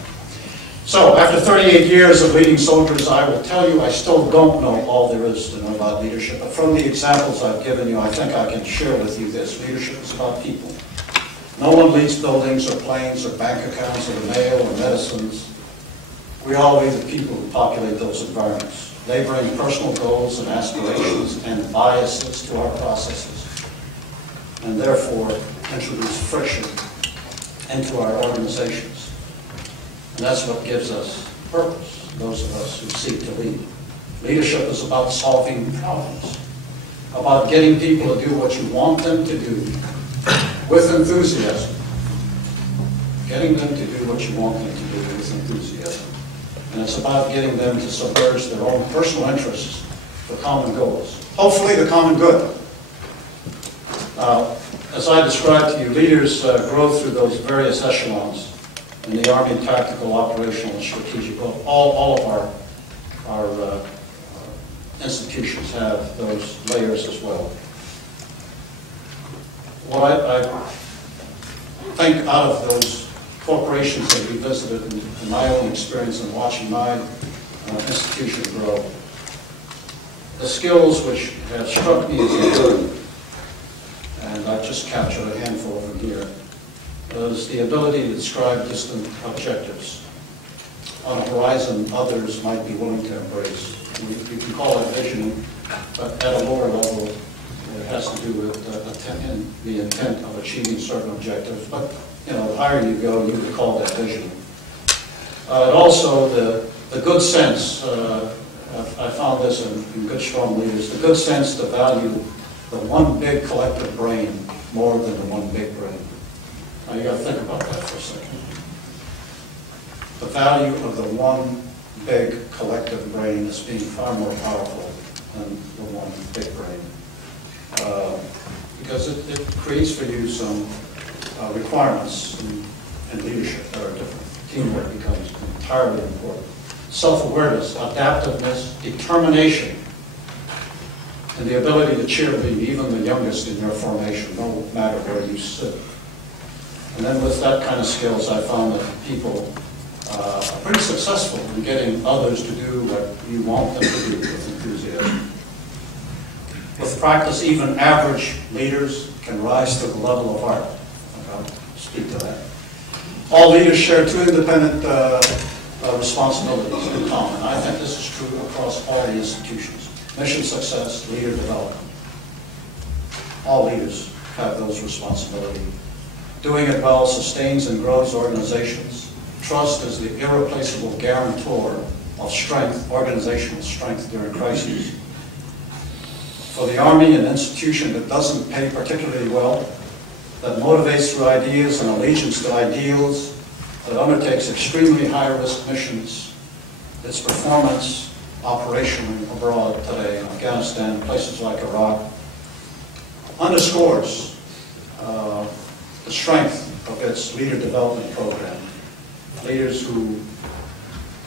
So after 38 years of leading soldiers, I will tell you I still don't know all there is to know about leadership. But from the examples I've given you, I think I can share with you this. Leadership is about people. No one leads buildings or planes or bank accounts or mail or medicines. We all lead the people who populate those environments. They bring personal goals and aspirations and biases to our processes, and therefore introduce friction into our organizations. And that's what gives us purpose, those of us who seek to lead. Leadership is about solving problems, about getting people to do what you want them to do with enthusiasm. Getting them to do what you want them to do with enthusiasm. And it's about getting them to submerge their own personal interests for common goals. Hopefully the common good. As I described to you, leaders grow through those various echelons in the Army: tactical, operational, and strategic. All of our institutions have those layers as well. What I think out of those corporations that we visited, in my own experience in watching my institution grow, the skills which have struck me as important and I've just captured a handful of them here, is the ability to describe distant objectives on a horizon others might be willing to embrace. You can call it vision, but at a lower level, it has to do with the intent of achieving certain objectives. But the higher you go, you can call that vision. And also the good sense, I found this in good, strong leaders, the good sense to value the one big collective brain more than the one big brain. Now you got to think about that for a second. The value of the one big collective brain as being far more powerful than the one big brain. Because it creates for you some requirements in leadership that are different. Teamwork becomes entirely important. Self-awareness, adaptiveness, determination, and the ability to cheerlead even the youngest in your formation, no matter where you sit. And then with that kind of skills, I found that people are pretty successful in getting others to do what you want them to do with enthusiasm. With practice, even average leaders can rise to the level of art. I'll speak to that. All leaders share two independent responsibilities in common. I think this is true across all the institutions. Mission success, leader development. All leaders have those responsibilities. Doing it well sustains and grows organizations. Trust is the irreplaceable guarantor of strength, organizational strength during crises. For the Army, an institution that doesn't pay particularly well, that motivates through ideas and allegiance to ideals, that undertakes extremely high-risk missions, its performance operationally abroad today in Afghanistan, places like Iraq, underscores the strength of its leader development program. Leaders who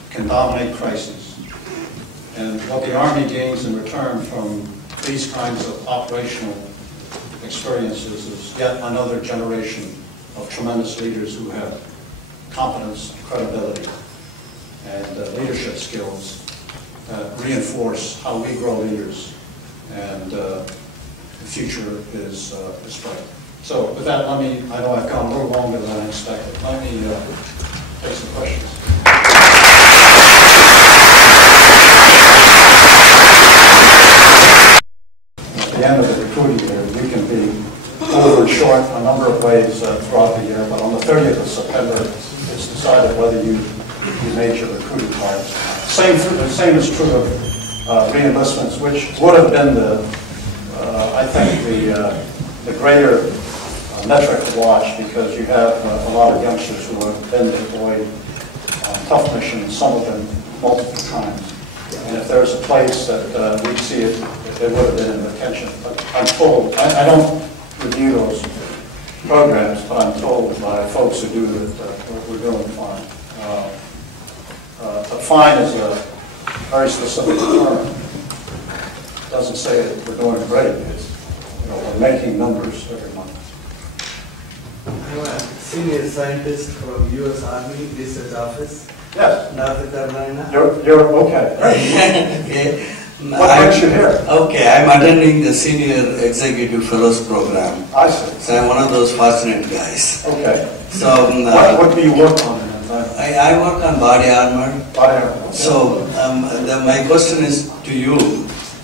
can dominate crises. And what the Army gains in return from these kinds of operational experiences is yet another generation of tremendous leaders who have competence, credibility, and leadership skills that reinforce how we grow leaders, and the future is bright. So with that, I know I've gone a little longer than I expected. Let me take some questions. At the end of the recruiting year, we can be over and short a number of ways throughout the year, but on the 30th of September, it's decided whether you made your recruiting cards. The same is true of re-enlistments, which would have been I think the greater metric to watch, because you have a lot of youngsters who have been deployed on tough missions, some of them multiple times. And if there's a place that we'd see it, they would have been in retention. But I'm told, I don't review those programs, but I'm told by folks who do that we're doing fine. But fine is a very specific term. It doesn't say that we're doing great. It's, we're making numbers every month. I'm a senior scientist from U.S. Army Research Office. Yes. North Carolina. You're okay. Okay. What brings you here? Okay, I'm attending the Senior Executive Fellows Program. I see. So I'm one of those fortunate guys. Okay. So what do you work on? I work on body armor. Body armor. Okay. So my question is to you.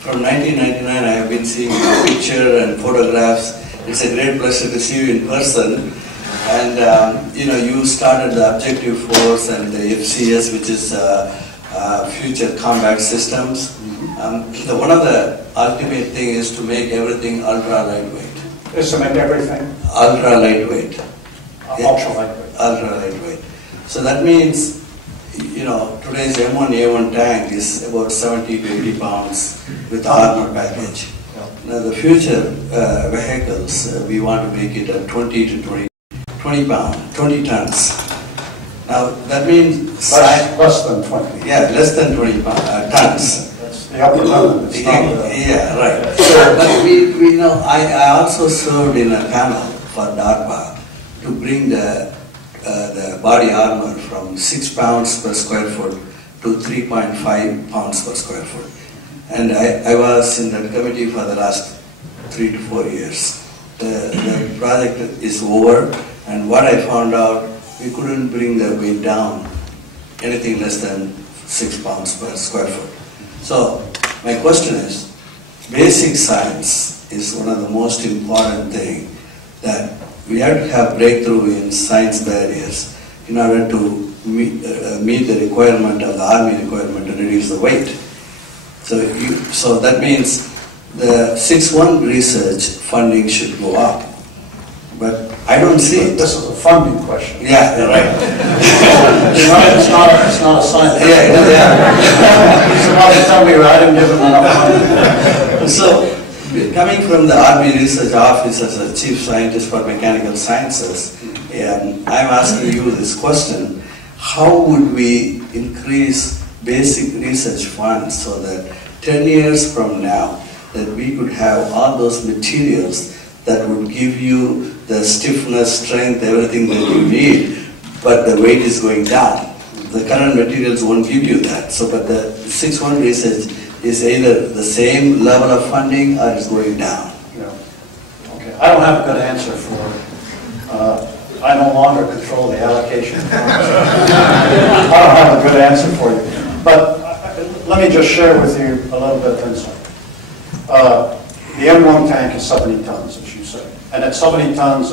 From 1999, I have been seeing your picture and photographs. It's a great pleasure to see you in person. And you started the Objective Force and the FCS, which is Future Combat Systems. One of the ultimate thing is to make everything ultra lightweight. Is to make everything ultra lightweight. Ultra lightweight. Ultra lightweight. So that means, today's M1A1 tank is about 70 to 80 pounds with armor package. Now the future vehicles, we want to make it at 20 to 20 tons. Now that means less than 20. Yeah, less than 20 tons. That's the upper limit. Yeah, right. But we know. I also served in a panel for DARPA to bring the body armor from 6 pounds per square foot to 3.5 pounds per square foot. And I was in that committee for the last 3 to 4 years. the project is over, and what I found out, we couldn't bring the weight down anything less than 6 pounds per square foot. So my question is, basic science is one of the most important things that we have to have breakthrough in science barriers in order to meet the requirement of the Army requirement to reduce the weight. So that means the 6.1 research funding should go up. But I don't see it. This is a funding question. Yeah, right. It's not a science. Yeah. Somebody tell me I didn't give them enough money. So, coming from the Army Research Office as a Chief Scientist for Mechanical Sciences, I'm asking you this question. How would we increase basic research funds so that 10 years from now, that we could have all those materials that would give you the stiffness, strength, everything that you need, but the weight is going down. The current materials won't give you that. So, but the 6.1 research is either the same level of funding or is going down. Yeah. Okay. I don't have a good answer for it. I no longer control the allocation. I don't have a good answer for you. But let me just share with you a little bit of insight. The M1 tank is 70 tons, as you say. And at 70 tons,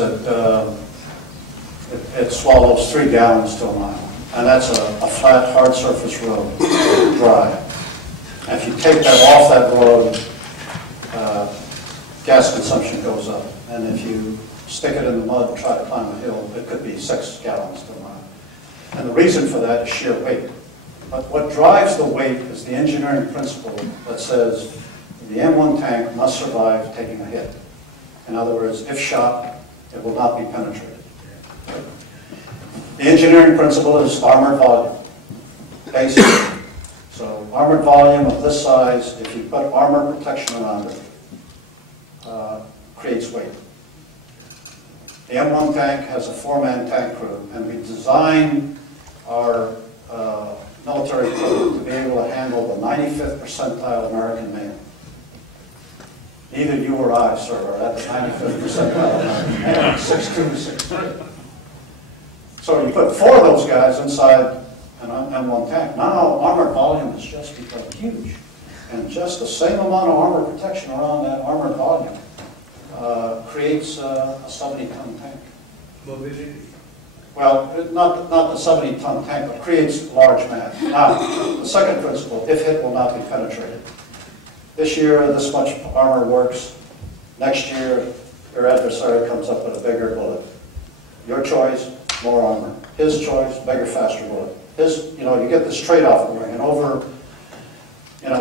it swallows 3 gallons to a mile. And that's a flat, hard surface road, dry. And if you take that off that road, gas consumption goes up. And if you stick it in the mud and try to climb a hill, it could be 6 gallons to a mile. And the reason for that is sheer weight. But what drives the weight is the engineering principle that says the M1 tank must survive taking a hit. In other words, if shot, it will not be penetrated. The engineering principle is armored volume, basically. So armored volume of this size, if you put armor protection around it, creates weight. The M1 tank has a 4-man tank crew, and we designed our military crew to be able to handle the 95th percentile American male. Neither you or I, sir, are at the 95th percentile American male, 6'2", 6'3". So you put 4 of those guys inside an M1 tank. Now armored volume has just become huge. And just the same amount of armor protection around that armored volume creates a 70-ton tank. Mobility. Well, not the 70-ton tank, but creates large mass. Now, the second principle, if hit, will not be penetrated. This year, this much armor works. Next year, your adversary comes up with a bigger bullet. Your choice, more armor. His choice, bigger, faster bullet. You get this trade-off going. And over,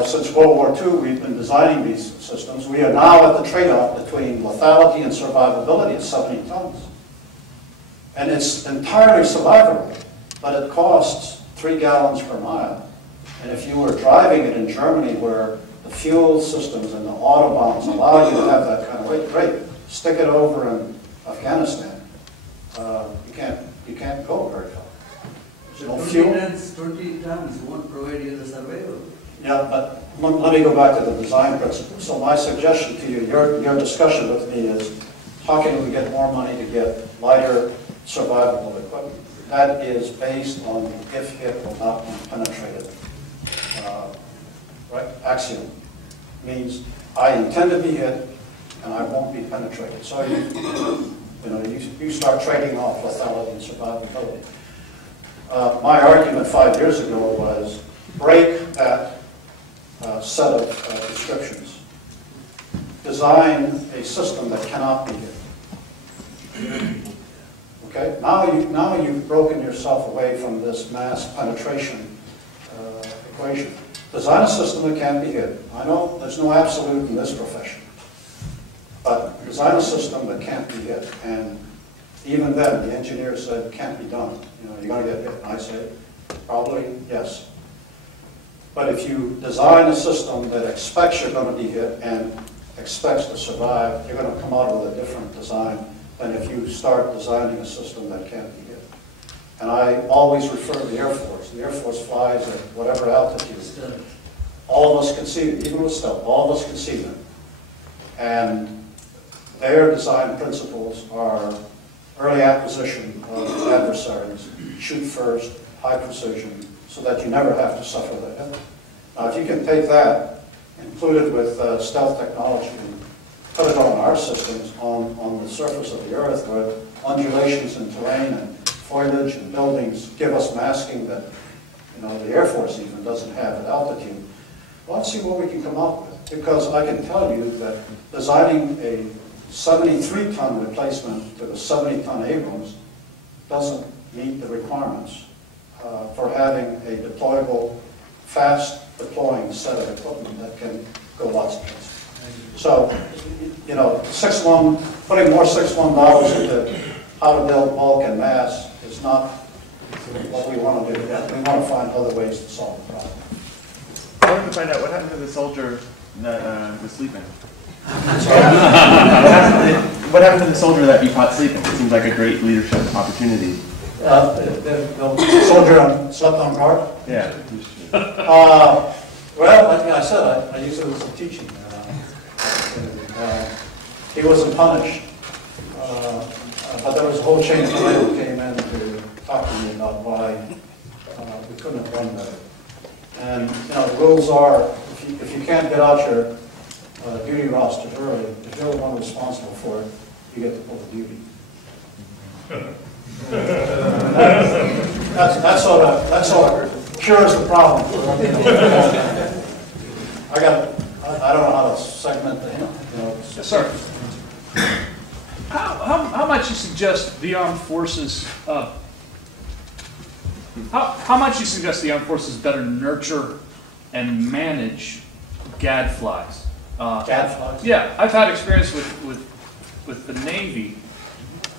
since World War II, we've been designing these systems. We are now at the trade-off between lethality and survivability at 70 tons. And it's entirely survivable, but it costs 3 gallons per mile. And if you were driving it in Germany where the fuel systems and the autobahns allow you to have that kind of weight, great. Stick it over in Afghanistan. You can't go very far. There's no fuel. 20 tons won't provide you the survival. Yeah, but let me go back to the design principle. So my suggestion to you, your discussion with me is, how can we get more money to get lighter, survivable equipment? That is based on the if hit will not be penetrated. Right? Axiom means I intend to be hit and I won't be penetrated. So you start trading off lethality and survivability. My argument 5 years ago was break that set of descriptions. Design a system that cannot be hit. Okay? Now you've broken yourself away from this mass penetration equation. Design a system that can be hit. I know there's no absolute in this profession, but design a system that can't be hit. And even then, the engineer said it can't be done. You're going to get hit. And I say, probably yes. But if you design a system that expects you're going to be hit and expects to survive, you're going to come out with a different design than if you start designing a system that can't be hit. And I always refer to the Air Force. The Air Force flies at whatever altitude. All of us can see them, even with stealth. All of us can see them. And their design principles are early acquisition of adversaries, shoot first, high precision, so that you never have to suffer the hit. Now, if you can take that, include it with stealth technology, and put it on our systems on the surface of the Earth, where undulations in terrain and foliage and buildings give us masking that the Air Force even doesn't have at altitude. Well, let's see what we can come up with. Because I can tell you that designing a 73-ton replacement to the 70-ton Abrams doesn't meet the requirements for having a deployable, fast deploying set of equipment that can go lots of places. So, putting more $6.1 into how to build bulk and mass is not what we want to do. We want to find other ways to solve the problem. I wanted to find out what happened to the soldier that was sleeping. What happened to the soldier that you caught sleeping? It seems like a great leadership opportunity. The soldier slept on guard? Yeah. Well, like I said, I use it as a teaching. He wasn't punished, but there was a whole chain of command who came in to talk to me about why we couldn't have done better. And the rules are, if you can't get out your duty rosters early, if you're the one responsible for it, you get to pull the duty. That sort of cures the problem. I don't know how to segment the Yes, sir. How much you suggest the armed forces? How much you suggest the armed forces better nurture and manage gadflies? gadflies. Yeah, I've had experience with the Navy,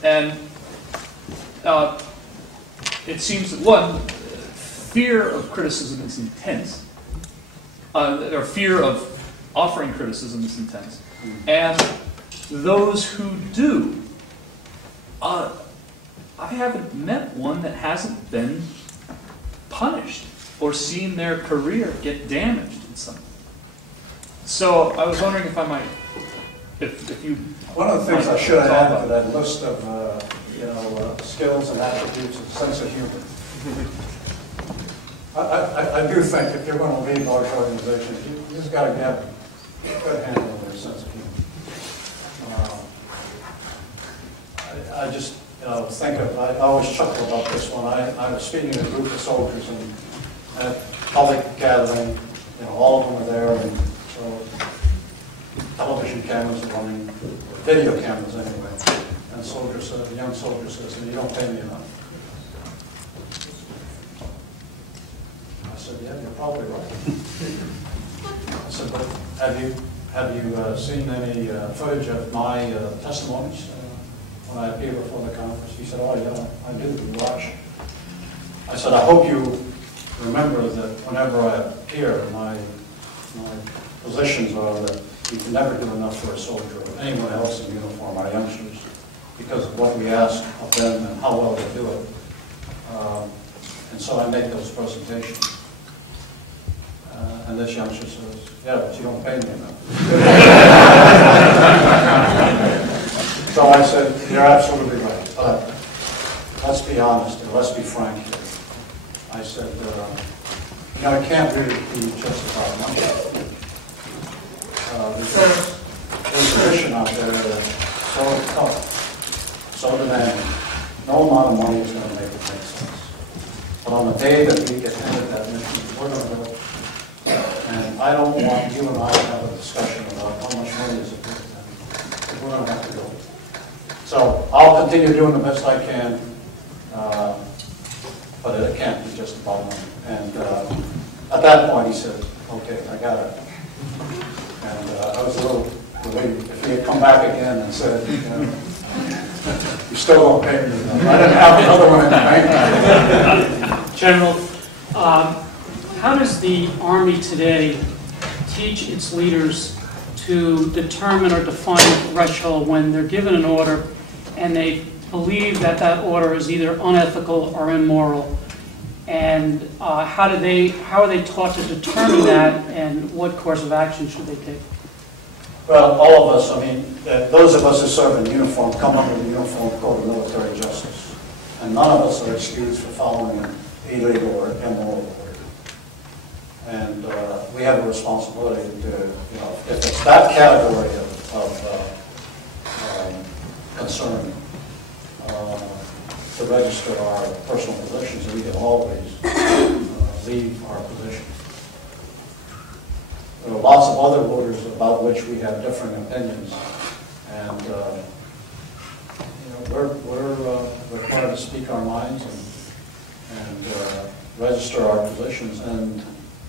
and it seems that one, fear of criticism is intense, or fear of offering criticism is intense, and those who do, I haven't met one that hasn't been punished or seen their career get damaged in some way. So I was wondering if I might, if you... One of the things I should add to that list of skills and attributes is sense of humor. I do think if you're going to lead large organizations, you just got to get a good handle on their sense of humor. I just think of, I always chuckle about this one. I was speaking to a group of soldiers at a public gathering. All of them were there, and so television cameras are running, video cameras anyway. And the young soldier says, "You don't pay me enough." I said, "Yeah, you're probably right." I said, "But have you seen any footage of my testimonies when I appear before the conference?" He said, "Oh yeah, I do. We watch." I said, "I hope you remember that whenever I appear, my positions are that you can never do enough for a soldier or anyone else in uniform, our youngsters, because of what we ask of them and how well they do it. And so I make those presentations." And this youngster says, "Yeah, but you don't pay me enough." So I said, "You're absolutely right. But let's be honest and let's be frank here." I said, it can't really be just about money. There's a position out there that's so tough, so demanding. No amount of money is going to make it make sense. But on the day that we get handed that mission, we're going to do it. And I don't want you and I to have a discussion about how much money is it worth. We're going to have to do it. So I'll continue doing the best I can, but it can't be just about money. And at that point, he said, "Okay, I got it." And I was a little relieved. If he had come back again and said, "You still don't pay me," I didn't have another one in the bank. General, how does the Army today teach its leaders to determine or define a threshold when they're given an order and they believe that that order is either unethical or immoral? And how are they taught to determine that, and what course of action should they take? Well, all of us, I mean, those of us who serve in uniform come under the Uniform Code of Military Justice. And none of us are excused for following an illegal or immoral order. And we have a responsibility to, you know, if it's that category of concern, to register our personal possessions, we can always leave our positions. There are lots of other voters about which we have different opinions, and you know, we're required to speak our minds and register our positions. And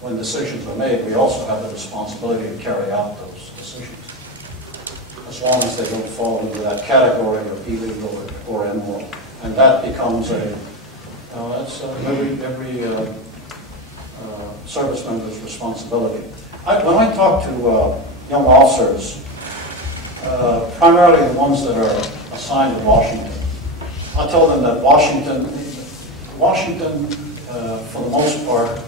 when decisions are made, we also have the responsibility to carry out those decisions, as long as they don't fall into that category of illegal or immoral. And that becomes that's every service member's responsibility. When I talk to young officers, primarily the ones that are assigned to Washington, I tell them that Washington, for the most part,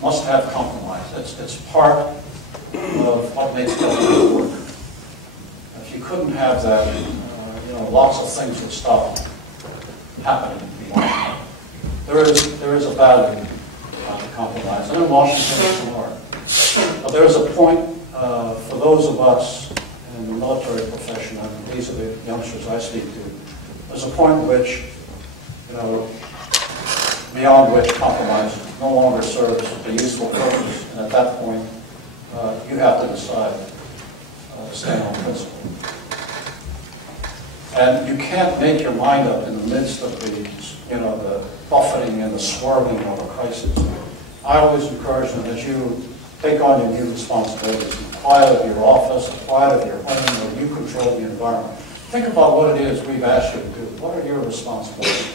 must have compromise. It's part of what makes government work. If you couldn't have that, you know, lots of things would stop happening. There is a value to compromise, and in Washington it's hard. But there is a point for those of us in the military profession, and these are the youngsters I speak to, there's a point in which, you know, beyond which compromise no longer serves a useful purpose, and at that point you have to decide to stand on principle. And you can't make your mind up in the midst of the, you know, the buffeting and the swerving of a crisis. I always encourage them that you take on your new responsibilities, the quiet of your office, the quiet of your home, where you control the environment. Think about what it is we've asked you to do. What are your responsibilities?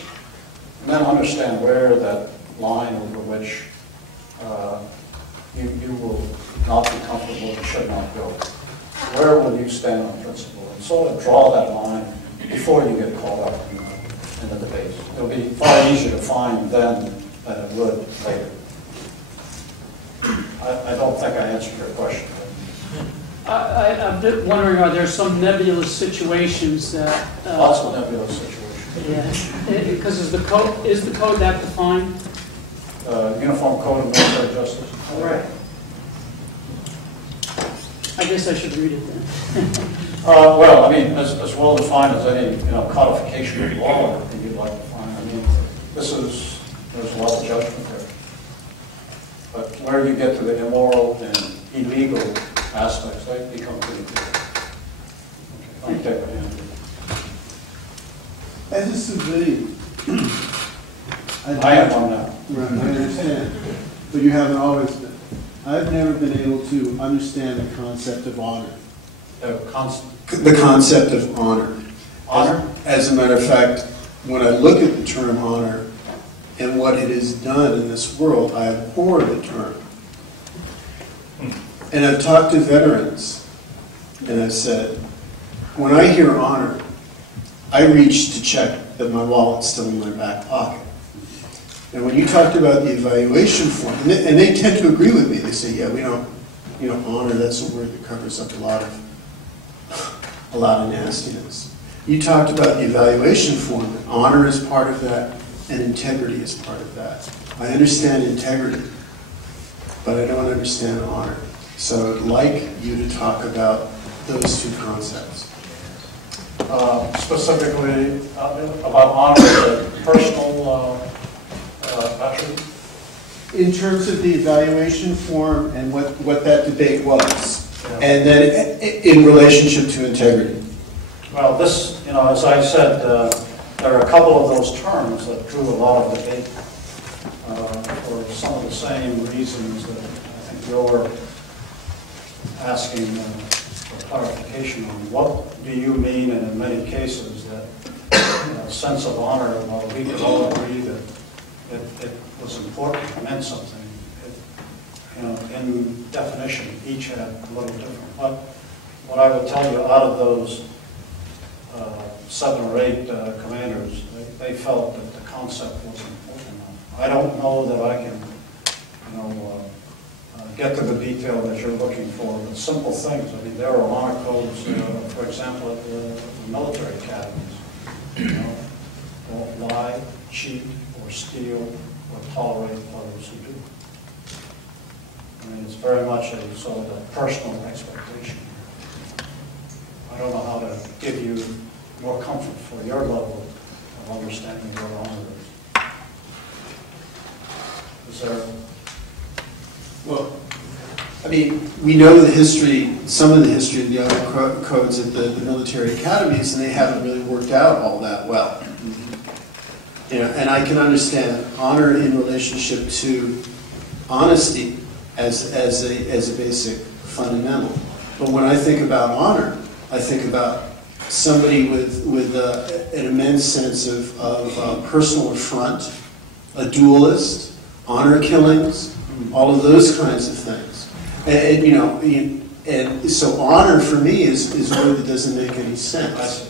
And then understand where that line over which you will not be comfortable and should not go. Where will you stand on principle? And sort of draw that line before you get caught up in the debates. It'll be far easier to find then than it would later. I don't think I answered your question. I'm wondering, are there some nebulous situations that... Lots of nebulous situations. Yeah, because is the code that defined? Uniform Code of Military Justice. Right. I guess I should read it then. Well, I mean, as well defined as any, you know, codification of law that you'd like to find. I mean, there's a lot of judgment there. But where you get to the immoral and illegal aspects, they become pretty clear. Okay, let me take my hand. As a civilian, I am one now. Right, I understand, but you haven't always been. I've never been able to understand the concept of honor. The concept of honor. Honor? As a matter of fact, when I look at the term honor and what it has done in this world, I abhor the term. And I've talked to veterans, and I've said, when I hear honor, I reach to check that my wallet's still in my back pocket. And when you talked about the evaluation form, and they tend to agree with me, they say, yeah, we don't, you know, honor, that's a word that covers up a lot of nastiness. You talked about the evaluation form, and honor is part of that, and integrity is part of that. I understand integrity, but I don't understand honor. So I'd like you to talk about those two concepts. Specifically about honor, the personal attribute? In terms of the evaluation form and what that debate was. Yeah. And then in relationship to integrity. Well, this, you know, as I said, there are a couple of those terms that drew a lot of debate for some of the same reasons that I think you're asking for clarification on. What do you mean, and in many cases, that sense of honor, well, we could all agree that it was important, it meant something. You know, in definition, each had a little different. But what I would tell you, out of those 7 or 8 commanders, they felt that the concept was important enough. I don't know that I can, get to the detail that you're looking for, but simple things. I mean, there are honor codes, for example, at the military academies. You know, don't lie, cheat, or steal, or tolerate others who do. I mean, it's very much a sort of a personal expectation. I don't know how to give you more comfort for your level of understanding your honor. Is there? Well, I mean, we know the history, some of the history of the honor codes at the military academies, and they haven't really worked out all that well. You know, and I can understand honor in relationship to honesty as a basic fundamental. But when I think about honor, I think about somebody with an immense sense of personal affront, a duelist, honor killings, all of those kinds of things. And you know, and so honor for me is a word that doesn't make any sense.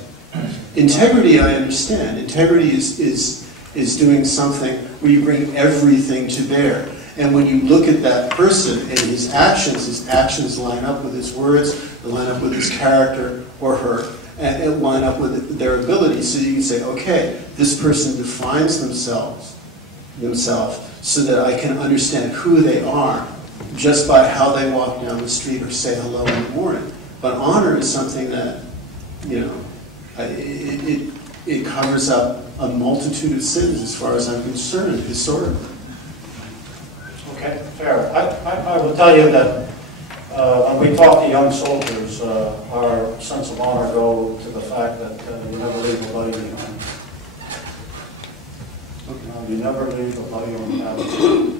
Integrity, I understand. Integrity is doing something where you bring everything to bear. And when you look at that person and his actions line up with his words, they line up with his character or her, and it line up with their abilities. So you can say, okay, this person defines themselves so that I can understand who they are just by how they walk down the street or say hello in the morning. But honor is something that, you know, it covers up a multitude of sins as far as I'm concerned, historically. Okay, fair. I will tell you that when we talk to young soldiers, our sense of honor go to the fact that you never leave a buddy behind. You never leave a buddy on the battlefield.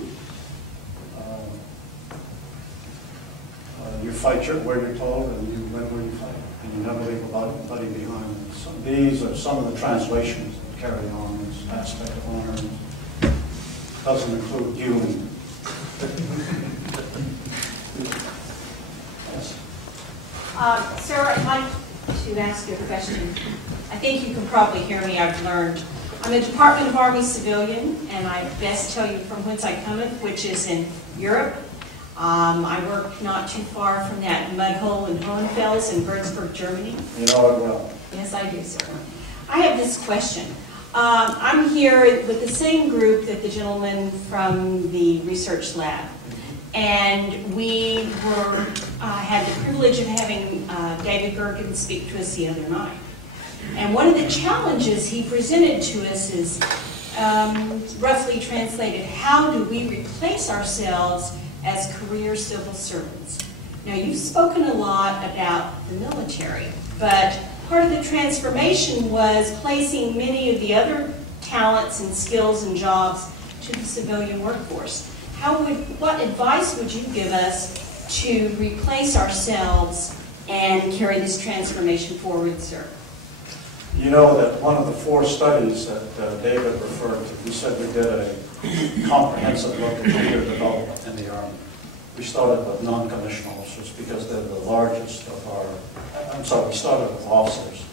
You fight where you're told, and you win where you fight, and you never leave a buddy behind. These are some of the translations that carry on this aspect of honor. Doesn't include you. Yes. Sir, I'd like to ask you a question. I think you can probably hear me. I've learned. I'm a Department of Army civilian, and I best tell you from whence I come, which is in Europe. I work not too far from that mud hole in Hohenfels in Würzburg, Germany. You know it well. Yes, I do, sir. I have this question. I'm here with the same group that the gentleman from the research lab. And we had the privilege of having David Gergen speak to us the other night. And one of the challenges he presented to us is, roughly translated, how do we replace ourselves as career civil servants? Now, you've spoken a lot about the military, but part of the transformation was placing many of the other talents and skills and jobs to the civilian workforce. What advice would you give us to replace ourselves and carry this transformation forward, sir? You know that one of the 4 studies that David referred to, we said we did a comprehensive look at leader development in the Army. We started with non-commissioned officers because they're the largest of our, we started with officers.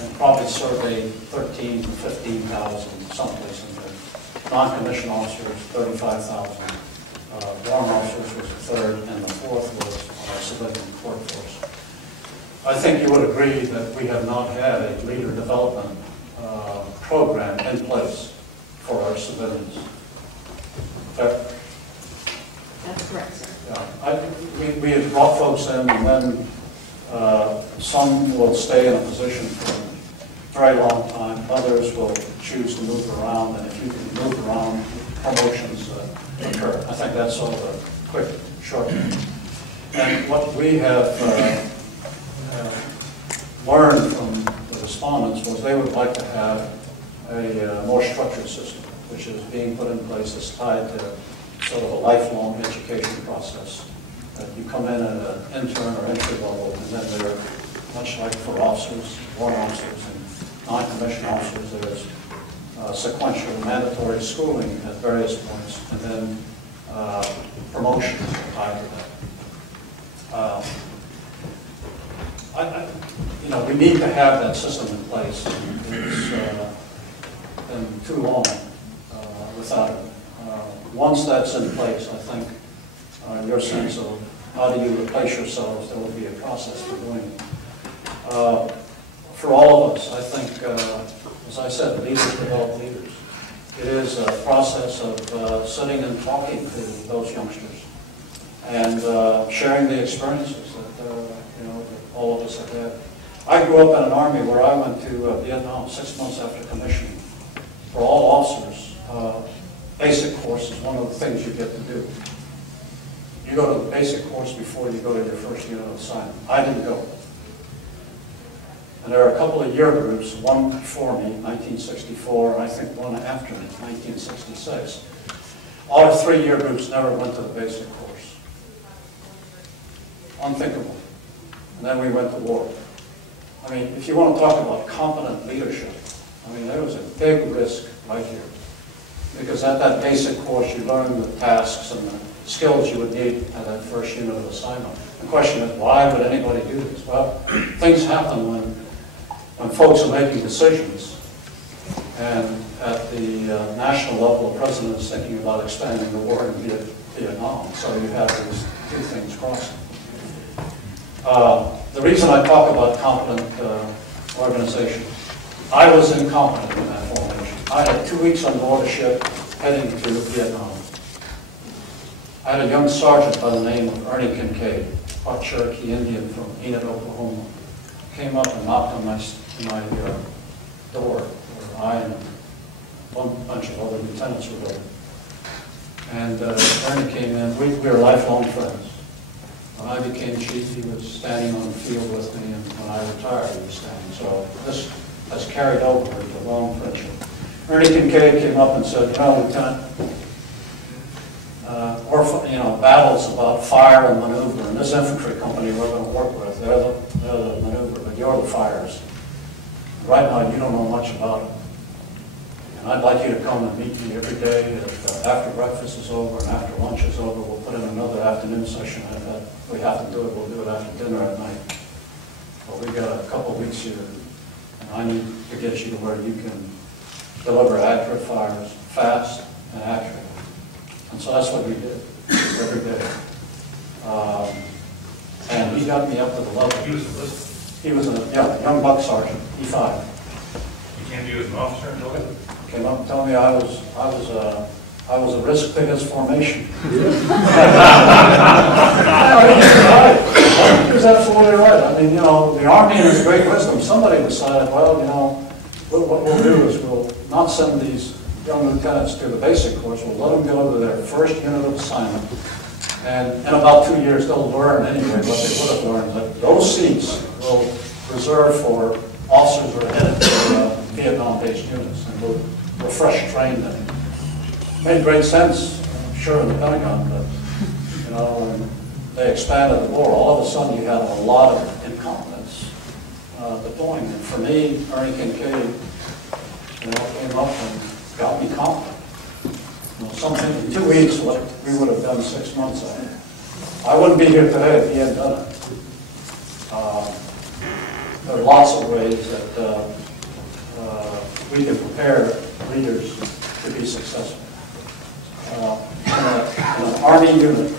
And probably surveyed 13,000 to 15,000 someplace in there. Non-commissioned officers, 35,000. Warrant officers was the 3rd, and the 4th was our civilian workforce. I think you would agree that we have not had a leader development program in place for our civilians. That's correct, sir. Yeah, we have brought folks in, and then some will stay in a position for a very long time. Others will choose to move around, and if you can move around, promotions occur. I think that's sort of a quick, short. And what we have learned from the respondents was they would like to have a more structured system, which is being put in place that's tied to sort of a lifelong education process. That you come in at an intern or entry level, and then they're, much like for officers, warrant officers, and non-commissioned officers, there's sequential mandatory schooling at various points, and then promotion tied to that. We need to have that system in place. It's been too long without it. Once that's in place, I think your sense of how do you replace yourselves, there will be a process for doing it. For all of us, I think, as I said, leaders develop leaders. It is a process of sitting and talking to those youngsters and sharing the experiences that, that all of us have had. I grew up in an army where I went to Vietnam 6 months after commissioning. For all officers, basic course is one of the things you get to do. You go to the basic course before you go to your first unit of assignment. I didn't go. And there are a couple of year groups, one before me, 1964, and I think one after me, 1966. All 3 year groups never went to the basic course. Unthinkable. And then we went to war. I mean, if you want to talk about competent leadership, I mean, there was a big risk right here. Because at that basic course, you learn the tasks and the skills you would need at that first unit of assignment. The question is, why would anybody do this? Well, things happen when folks are making decisions. And at the national level, the president is thinking about expanding the war in Vietnam. So you have these two things crossing. The reason I talk about competent organization, I was incompetent in that formation. I had 2 weeks on board a ship heading to Vietnam. I had a young sergeant by the name of Ernie Kincaid, a Cherokee Indian from Enid, Oklahoma. Came up and knocked on my door, where I and one bunch of other lieutenants were there. And Ernie came in. We were lifelong friends. When I became chief, he was standing on the field with me, and when I retired, he was standing. So this has carried over into a long friendship. Ernie Kincaid came up and said, Lieutenant, battles about fire and maneuver, and this infantry company we're going to work with, they're the maneuver, but you're the fires. Right now, you don't know much about it. And I'd like you to come and meet me every day after breakfast is over and after lunch is over. We'll put in another afternoon session, and if we have to do it, we'll do it after dinner at night. But we've got a couple of weeks here, and I need to get you to where you can deliver accurate fires, fast and accurate. And so that's what we did every day. And he got me up to the level. He was enlisted. He was a young buck sergeant, E5. He came to you as an officer and told you? Came up and told me I was a risk to his formation. He was absolutely right. I mean, the Army in its great wisdom, somebody decided, well, what we'll do is we'll not send these young lieutenants to the basic course. We'll let them go to their first unit of assignment. And in about 2 years, they'll learn anyway what they would have learned. But those seats will reserve for officers who are headed to Vietnam-based units, and we'll refresh train them. Made great sense, I'm sure, in the Pentagon, but, when they expanded the war, all of a sudden you had a lot of incompetence deploying. And for me, Ernie Kincaid, came up and got me competent. Something in 2 weeks, what we would have done 6 months ahead. I wouldn't be here today if he hadn't done it. There are lots of ways that we can prepare leaders to be successful. In an Army unit,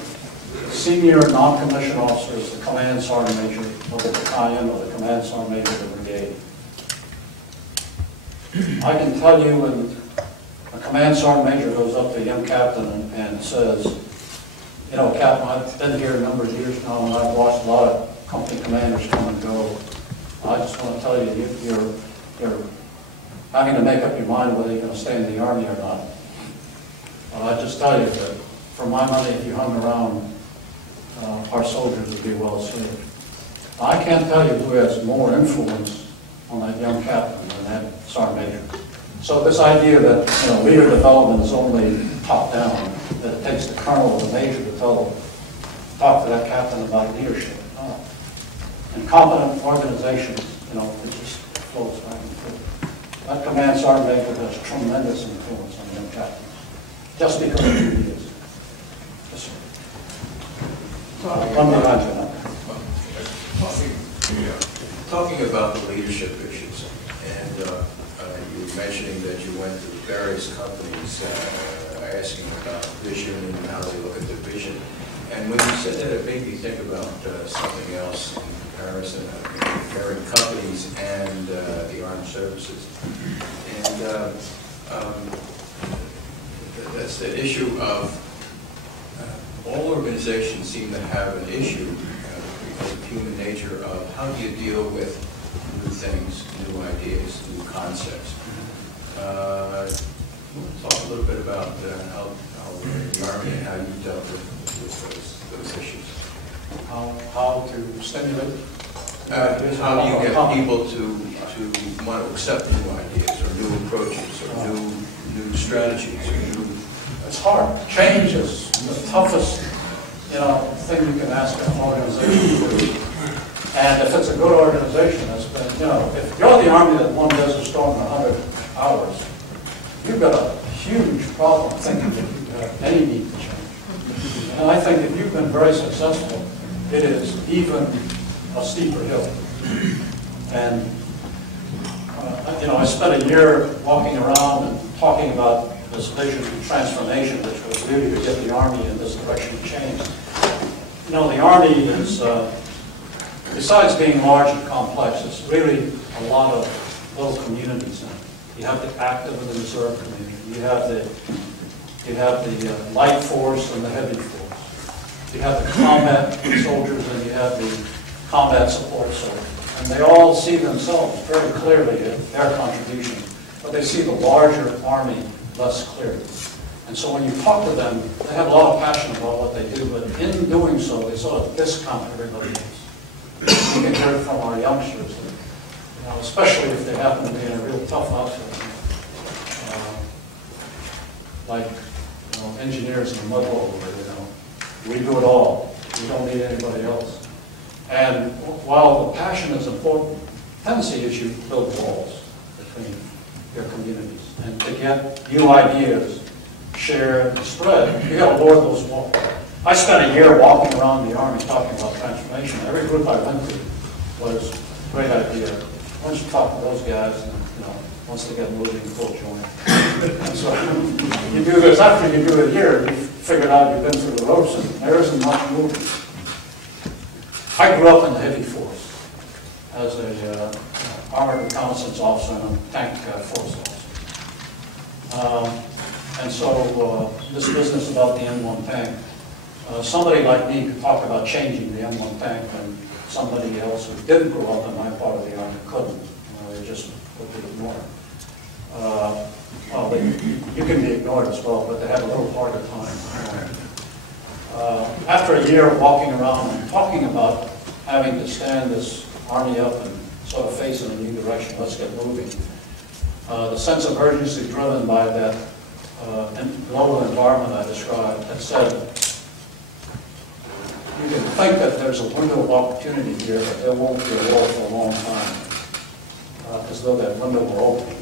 the senior non-commissioned officer is the command sergeant major of the battalion or the command sergeant major of the brigade. I can tell you when a command sergeant major goes up to a young captain and says, Captain, I've been here a number of years now and I've watched a lot of company commanders come and go. I just want to tell you, you're having to make up your mind whether you're going to stay in the Army or not. Well, I just tell you that for my money, if you hung around, our soldiers would be well served. I can't tell you who has more influence on that young captain than that sergeant major. So this idea that leader development is only top down, that it takes the colonel or the major to talk to that captain about leadership. No. In competent organizations, it just flows back and forth. That command sergeant major has tremendous influence on young captains, just because of who he is. Yes, sir. Talking about the leadership issues, and you were mentioning that you went to various companies. I asking about vision and how they look at the vision. And when you said that, it made me think about something else in comparison, comparing companies and the armed services. And that's the issue of all organizations seem to have an issue because of human nature of how do you deal with new things, new ideas, new concepts. Talk a little bit about how the Army and how you dealt with those issues. How to stimulate? How do you get people to want to accept new ideas or new approaches or new strategies or new... It's hard. Change is the toughest, thing you can ask an organization to do. And if it's a good organization, it's been, if you're the Army that won Desert Storm in 100 hours, you've got a huge problem thinking that you have any need to change. And I think if you've been very successful, it is even a steeper hill. And, I spent a year walking around and talking about this vision of transformation, which was really to get the Army in this direction of change. The Army is, besides being large and complex, it's really a lot of little communities in it. You have the active and the reserve community. You have the light force and the heavy force. You have the combat soldiers and you have the combat support soldiers. And they all see themselves very clearly in their contribution, but they see the larger Army less clearly. And so when you talk to them, they have a lot of passion about what they do, but in doing so, they sort of discount everybody else. You can hear it from our youngsters, especially if they happen to be in a real tough outfit. Like engineers in the mud hole, we do it all. We don't need anybody else. And while the passion is important, tendency is you build walls between your communities. And to get new ideas shared and spread, you got to lower those walls. I spent a year walking around the Army talking about transformation. Every group I went to was a great idea. Why don't you talk to those guys and, once they get moving, they'll join. And so you do this. After you do a year, you figured out you've been through the ropes and there isn't much moving. I grew up in the heavy force as a armored reconnaissance officer and a tank force officer. And so this business about the M1 tank, somebody like me could talk about changing the M1 tank, and somebody else who didn't grow up in my part of the Army couldn't. They just would be ignored. Well, you can be ignored as well, but they have a little harder time. After a year of walking around and talking about having to stand this Army up and sort of face in a new direction, let's get moving, the sense of urgency driven by that global environment I described had said, you can think that there's a window of opportunity here, but there won't be a wall for a long time, as though that window were opening.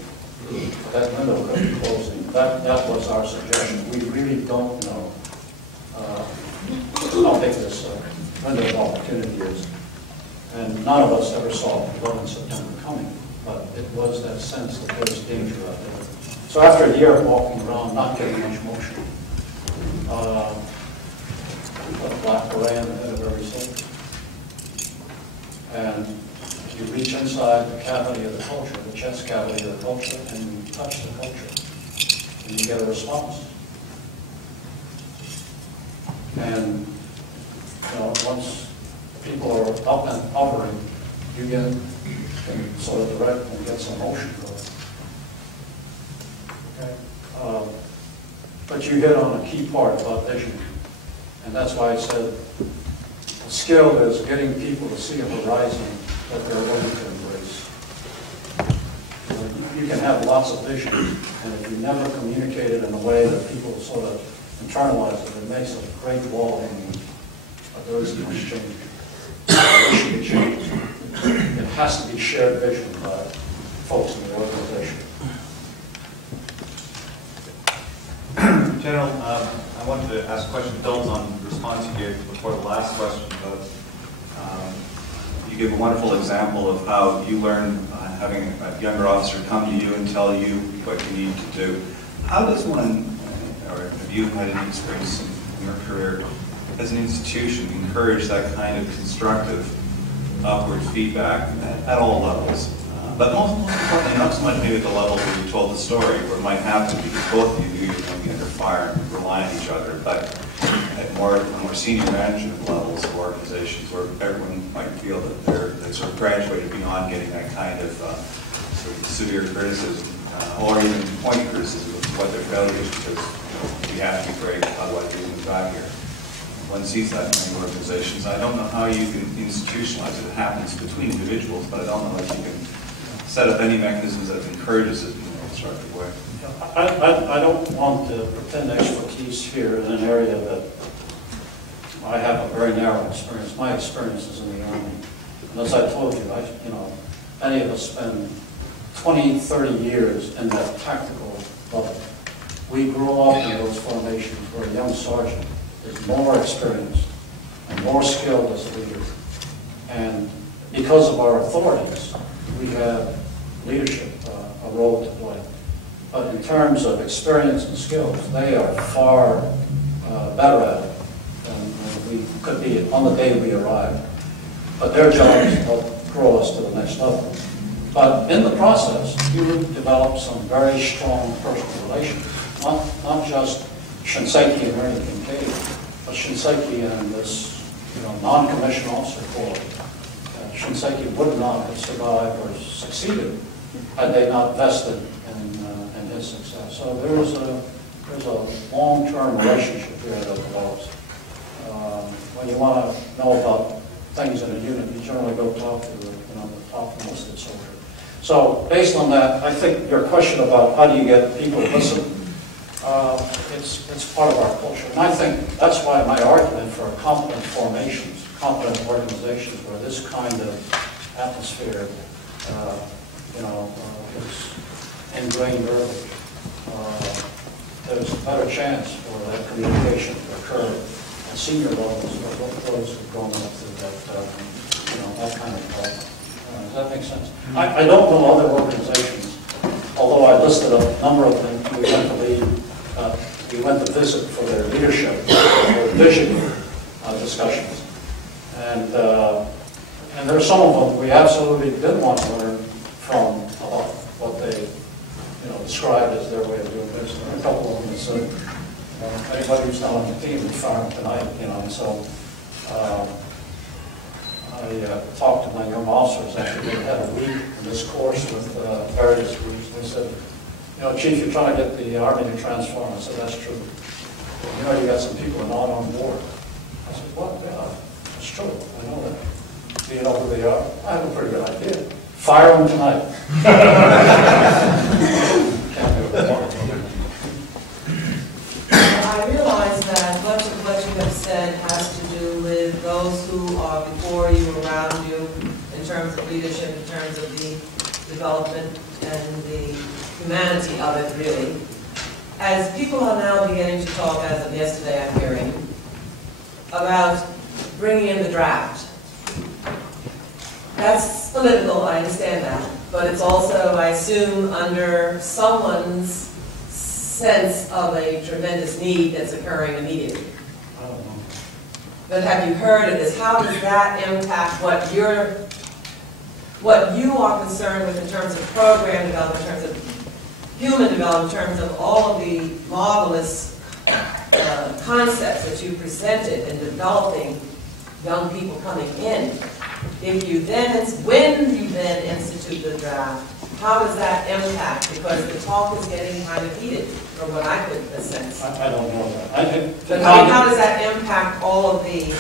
But that window could be closing. That was our suggestion. We really don't know how big this window of opportunity is. And none of us ever saw 11 September coming, but it was that sense that there was danger out there. So after a year of walking around, not getting much motion, we put a black beret on the head of every soldier. And you reach inside the cavity of the culture, the chest cavity of the culture, and you touch the culture, and you get a response. And once people are up and hovering, you can sort of direct and get some motion going. Okay. But you hit on a key part about vision, and that's why I said the skill is getting people to see a horizon that they're willing to embrace. You can have lots of vision, and if you never communicate it in a way that people sort of internalize it, it makes a great wall hanging, but there isn't much change. There should be change. It has to be shared vision by folks in the organization. General, I wanted to ask a question that builds on the response you gave before the last question, but you gave a wonderful example of how you learn having a younger officer come to you and tell you what you need to do. How does one, or have you had any experience in your career as an institution encourage that kind of constructive upward feedback at all levels? But most importantly, not so much maybe at the level where you told the story, where it might happen because both of you knew you're going to be under fire and rely on each other, but at more senior management levels of organizations where everyone might feel that they've sort of graduated beyond getting that kind of sort of severe criticism or even pointed criticism of what their failures, because we have to be great, otherwise we wouldn't have got here. One sees that in many organizations. I don't know how you can institutionalize it. It happens between individuals, but I don't know if you can set up any mechanisms that encourages it in a constructive way. I don't want to pretend expertise here in an area that I have a very narrow experience. My experience is in the Army. And as I told you, many of us spend 20, 30 years in that tactical level. We grow up in those formations where a young sergeant is more experienced and more skilled as a leader. And because of our authorities, we have leadership, a role to play. But in terms of experience and skills, they are far better at it than we could be on the day we arrived. But their job is to help grow us to the next level. But in the process, you develop some very strong personal relations. Not just Shinseki and Ernie Kincaid, but Shinseki and this non-commissioned officer corps. Shinseki would not have survived or succeeded had they not vested in his success. So there's a long-term relationship here that develops. When you want to know about things in a unit, you generally go talk to the top enlisted soldier. So based on that, I think your question about how do you get people to listen, it's part of our culture. And I think that's why my argument for competent formations, competent organizations where this kind of atmosphere, is ingrained early. There's a better chance for that communication to occur at senior levels of those who've grown up through that kind of development. Does that make sense? I don't know other organizations, although I listed a number of them. We went to visit for their leadership, or vision discussions. And there are some of them we absolutely did want to learn from about what they described as their way of doing business. There are a couple of them that said, anybody who's not on the team would fire them tonight, and so I talked to my young officers after they had a week in this course with various groups. They said, Chief, you're trying to get the Army to transform. I said, that's true. You got some people not on board. I said, what? Yeah, that's true. I know that. Do you know who they are? I have a pretty good idea. Fire them tonight. Can't do it. I realize that much of what you have said has to do with those who are before you, around you, in terms of leadership, in terms of the development and the humanity of it, really. As people are now beginning to talk, as of yesterday I'm hearing, about bringing in the draft. That's political, I understand that, but it's also, I assume, under someone's sense of a tremendous need that's occurring immediately. I don't know. But have you heard of this? How does that impact what you are concerned with in terms of program development, in terms of human development, in terms of all of the marvelous concepts that you presented in developing young people coming in? If you then, when you then institute the draft, how does that impact? Because the talk is getting kind of heated, from what I could sense. I don't know that. But how does that impact all of the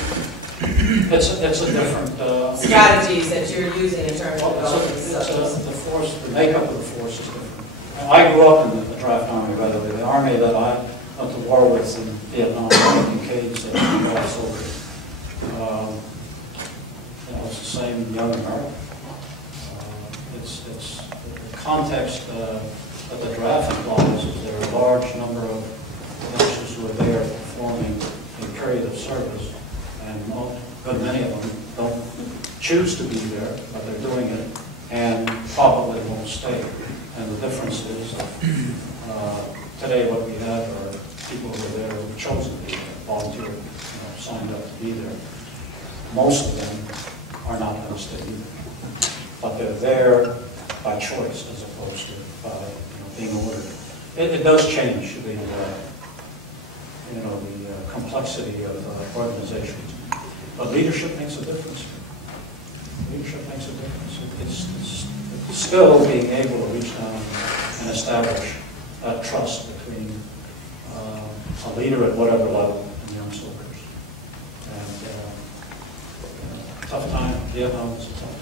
It's a different strategies that you're using in terms of developing the force, the makeup of the force is different. I grew up in the draft army, by the way. The army that I went to war with in Vietnam, Kincaid's soldier. It's the same young American. It's the context that the draft implies is there are a large number of officers who are there performing a period of service, and but many of them don't choose to be there, but they're doing it, and probably won't stay. And the difference is today what we have are people who are there who have chosen to be there, volunteered, signed up to be there. Most of them are not going to stay either. But they're there by choice as opposed to by being ordered. It does change the complexity of organizations. But leadership makes a difference. Leadership makes a difference. It's still being able to reach down and establish that trust between a leader at whatever level and young soldiers. And tough time, Vietnam was a tough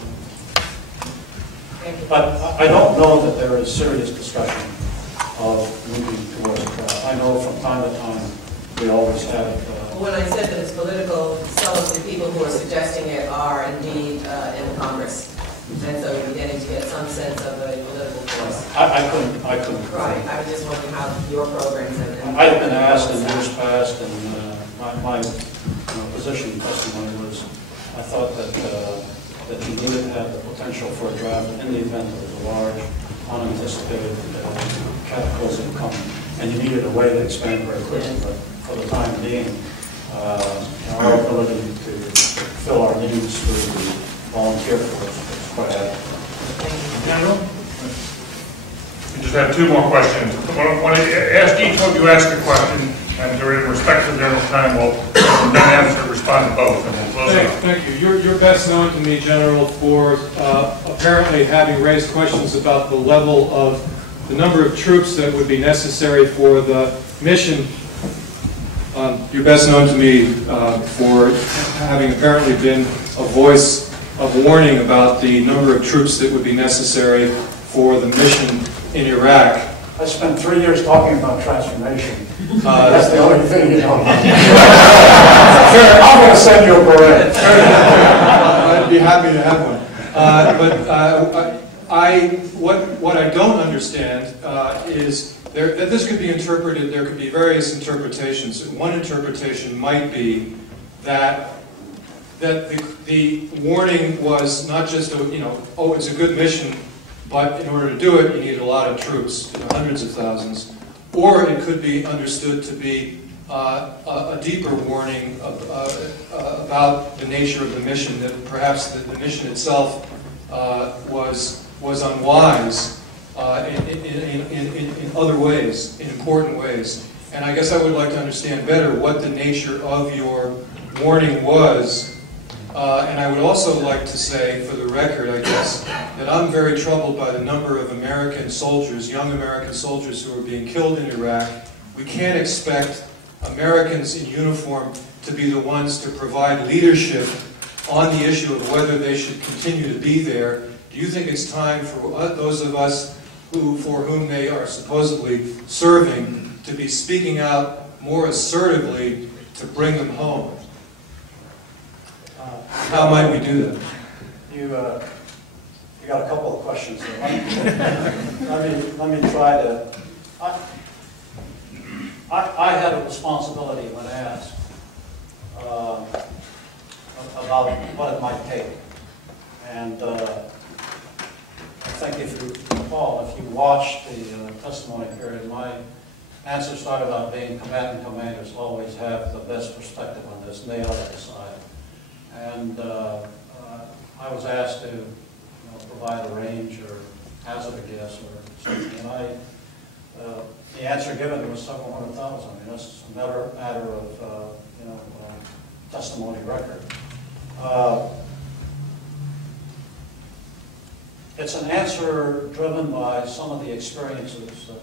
time. But I don't know that there is serious discussion of moving towards a draft. I know from time to time we always have. When I said that it's political, some of the people who are suggesting it are indeed in Congress. And so you're beginning to get some sense of a political force. I couldn't. Right. I was just wondering how your programs and I've been asked in years past, and my position testimony was I thought that you needed to have the potential for a draft in the event there was a large, unanticipated cataclysm coming, and you needed a way to expand very quickly. But for the time being, our ability to fill our needs through the volunteer force is quite adequate. General? We just have two more questions. I want to ask each of you ask a question, and in respect to the general's time, we'll then respond to both, and we'll close out. Thank you. You're best known to me, General, for apparently having raised questions about the level of the number of troops that would be necessary for the mission. You're best known to me for having apparently been a voice of warning about the number of troops that would be necessary for the mission in Iraq. I spent 3 years talking about transformation. That's the only thing you know. I'm going to send you a parade. I'd be happy to have one. What I don't understand is that this could be interpreted. There could be various interpretations. One interpretation might be that the warning was not just it's a good mission, but in order to do it, you need a lot of troops, hundreds of thousands. Or it could be understood to be a deeper warning about the nature of the mission, that perhaps the mission itself was unwise in other ways, in important ways. And I guess I would like to understand better what the nature of your warning was. And I would also like to say, for the record, I guess, that I'm very troubled by the number of American soldiers, young American soldiers who are being killed in Iraq. We can't expect Americans in uniform to be the ones to provide leadership on the issue of whether they should continue to be there. Do you think it's time for those of us for whom they are supposedly serving to be speaking out more assertively to bring them home? How might we do that? You got a couple of questions there. Let me try to. I had a responsibility when asked about what it might take, and I think if you recall, if you watched the testimony period, my answer started out being combatant commanders always have the best perspective on this, and they ought to decide. And I was asked to provide a range or hazard a guess or something, and the answer given was several hundred thousand. I mean, that's a matter of testimony record. It's an answer driven by some of the experiences that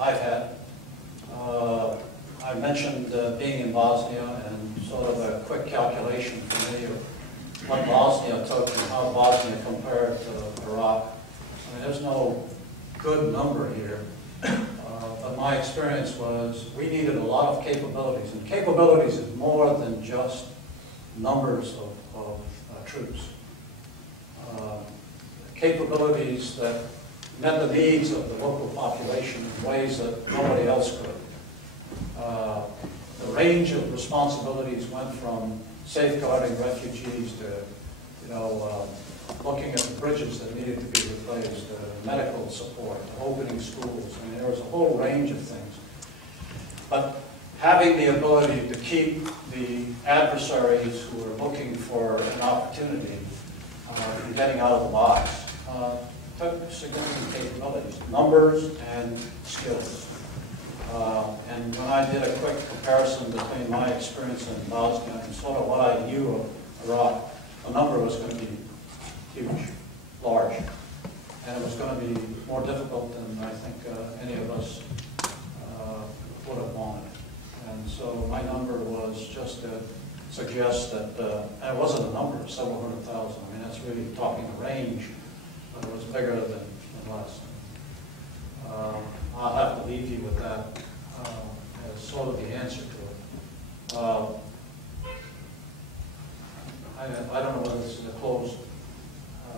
I've had. I mentioned being in Bosnia, and sort of a quick calculation for me of what Bosnia took and how Bosnia compared to Iraq. I mean, there's no good number here, but my experience was we needed a lot of capabilities, and capabilities is more than just numbers of troops. Capabilities that met the needs of the local population in ways that nobody else could. The range of responsibilities went from safeguarding refugees to, looking at the bridges that needed to be replaced, medical support, opening schools. I mean, there was a whole range of things. but having the ability to keep the adversaries who are looking for an opportunity from getting out of the box took significant capabilities, numbers and skills. And when I did a quick comparison between my experience in Bosnia and sort of what I knew of Iraq, the number was going to be huge, large, and it was going to be more difficult than I think any of us would have wanted. And so my number was just to suggest that, and it wasn't a number, several hundred thousand. I mean, that's really talking a range, but it was bigger than less. I'll have to leave you with that as sort of the answer to it. I don't know whether this is a closed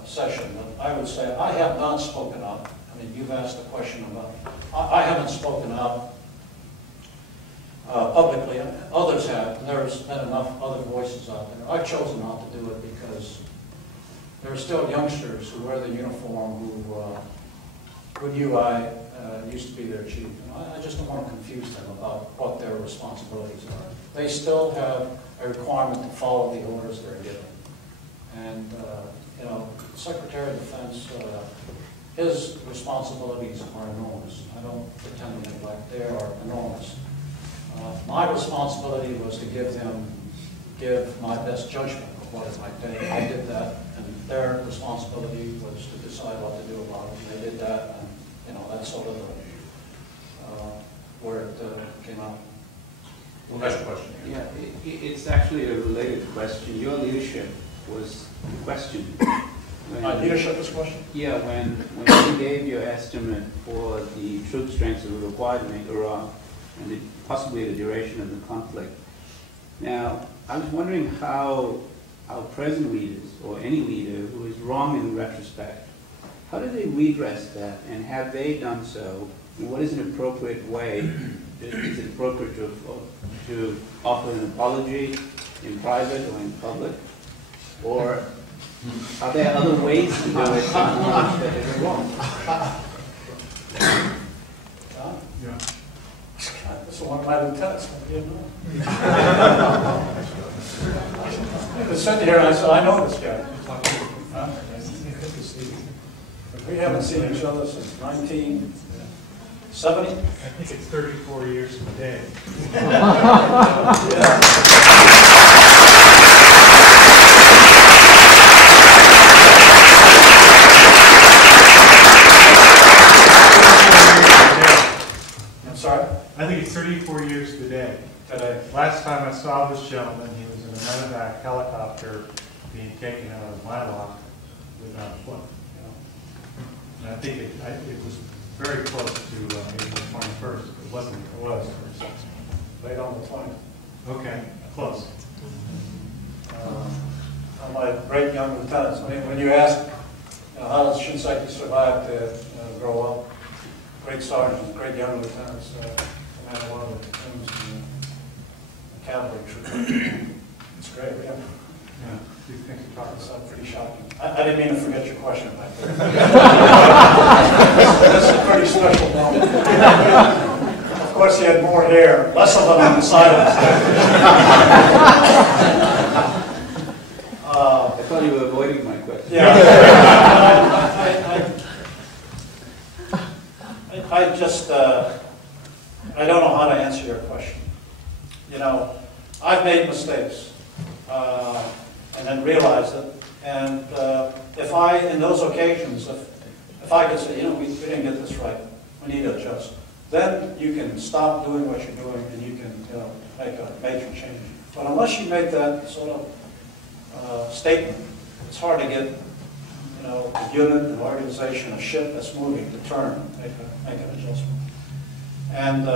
session, but I would say I have not spoken up. I mean, you've asked a question about, I haven't spoken up publicly. Others have, and there's been enough other voices out there. I've chosen not to do it because there are still youngsters who wear the uniform who knew I used to be their chief. And I just don't want to confuse them about what their responsibilities are. They still have a requirement to follow the orders they're given. And, you know, Secretary of Defense, his responsibilities are enormous. I don't pretend to neglect, they are enormous. My responsibility was to give my best judgment of what it might take. I did that, and their responsibility was to decide what to do about it. And they did that, and you know, that's sort of where it came out. Well, next question. Yeah, it's actually a related question. Your leadership was questioned. My leadership was questioned? Yeah, when you gave your estimate for the troop strengths that were required in Iraq, and possibly the duration of the conflict. Now, I was wondering how our present leaders, or any leader who is wrong in retrospect, how do they redress that, and have they done so? And what is an appropriate way? Is it appropriate to offer an apology in private or in public? Or are there other ways to do it that they're wrong? Yeah. This is one of my lieutenants from Vietnam. He was sitting here and I said, I know this guy. We haven't seen each other since 1970. I think it's 34 years today. Sorry? I think it's 34 years today. Last time I saw this gentleman, he was in a medevac helicopter being taken out of my lock without a foot. You know? And I think it was very close to April 21st. It wasn't. It was. Late on the 20th. Okay, close. My great young lieutenants. I mean, when you ask, how does Shinseki survive to grow up? Great sergeants, great young lieutenants, command one of the platoons in the cavalry troop. It's great, yeah. These things are talking about. Pretty shocking. I didn't mean to forget your question back there. That's a pretty special moment. Of course, he had more hair, less of it on the side of his head. I thought you were avoiding my question. Yeah. I just, I don't know how to answer your question. You know, I've made mistakes and then realized it. And if I, in those occasions, if I could say, you know, we didn't get this right, we need to adjust, then you can stop doing what you're doing and you can, you know, make a major change. But unless you make that sort of statement, it's hard to get, you know, a unit, an organization, a ship that's moving to turn, make an adjustment. And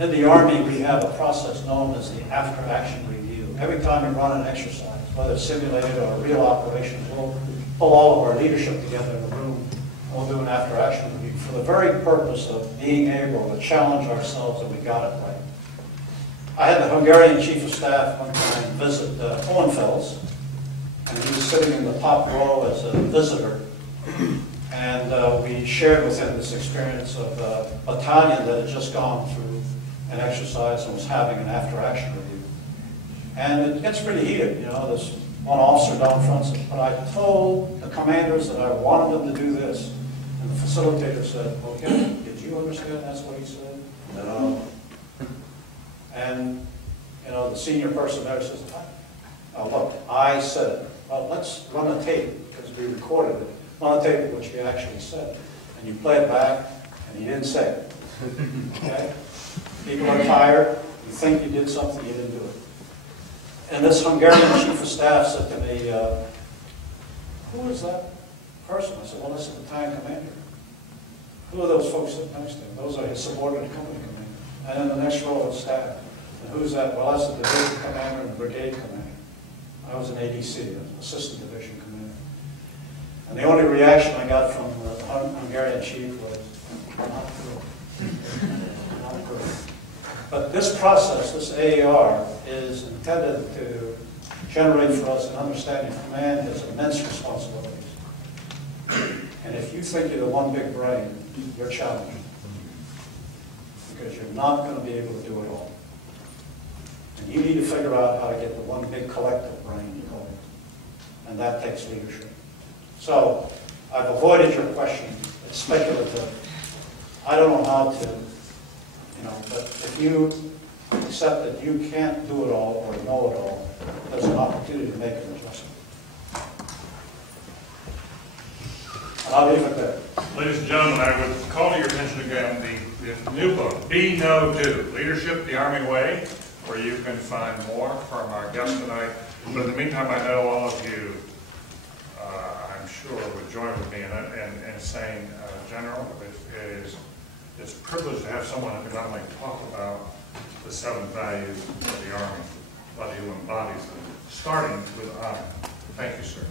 in the Army, we have a process known as the after-action review. Every time we run an exercise, whether it's simulated or a real operation, we'll pull all of our leadership together in a room, and we'll do an after-action review for the very purpose of being able to challenge ourselves that we got it right. I had the Hungarian Chief of Staff one time visit Hohenfels, and he was sitting in the top row as a visitor. And we shared with him this experience of a battalion that had just gone through an exercise and was having an after-action review. And it gets pretty heated, you know, this one officer down front said, but I told the commanders that I wanted them to do this. And the facilitator said, okay, did you understand that's what he said? No. And, you know, the senior person there says, oh, look, I said it. Well, let's run a tape, because we recorded it. Run a tape of what you actually said. And you play it back, and you didn't say it. Okay? People are tired. You think you did something, you didn't do it. And this Hungarian chief of staff said to me, who is that person? I said, well, that's the battalion commander. Who are those folks sitting next to him? Those are his subordinate company commander. And then the next row of staff. And who's that? Well, that's the division commander and brigade commander. I was an ADC, an assistant division commander. And the only reaction I got from the Hungarian chief was, not good. Not good. But this process, this AAR, is intended to generate for us an understanding command has immense responsibilities. And if you think you're the one big brain, you're challenged. Because you're not going to be able to do it all. And you need to figure out how to get the one big collective brain going. And that takes leadership. So, I've avoided your question. It's speculative. I don't know how to, you know, but if you accept that you can't do it all or know it all, there's an opportunity to make an adjustment. And I'll leave it there. Ladies and gentlemen, I would call to your attention again the new book, Be No Do, Leadership the Army Way, where you can find more from our guest tonight. But in the meantime, I know all of you, I'm sure, would join with me in saying, General, it's a privilege to have someone who can not only talk about the 7 values of the Army, but who embodies them, starting with honor. Thank you, sir.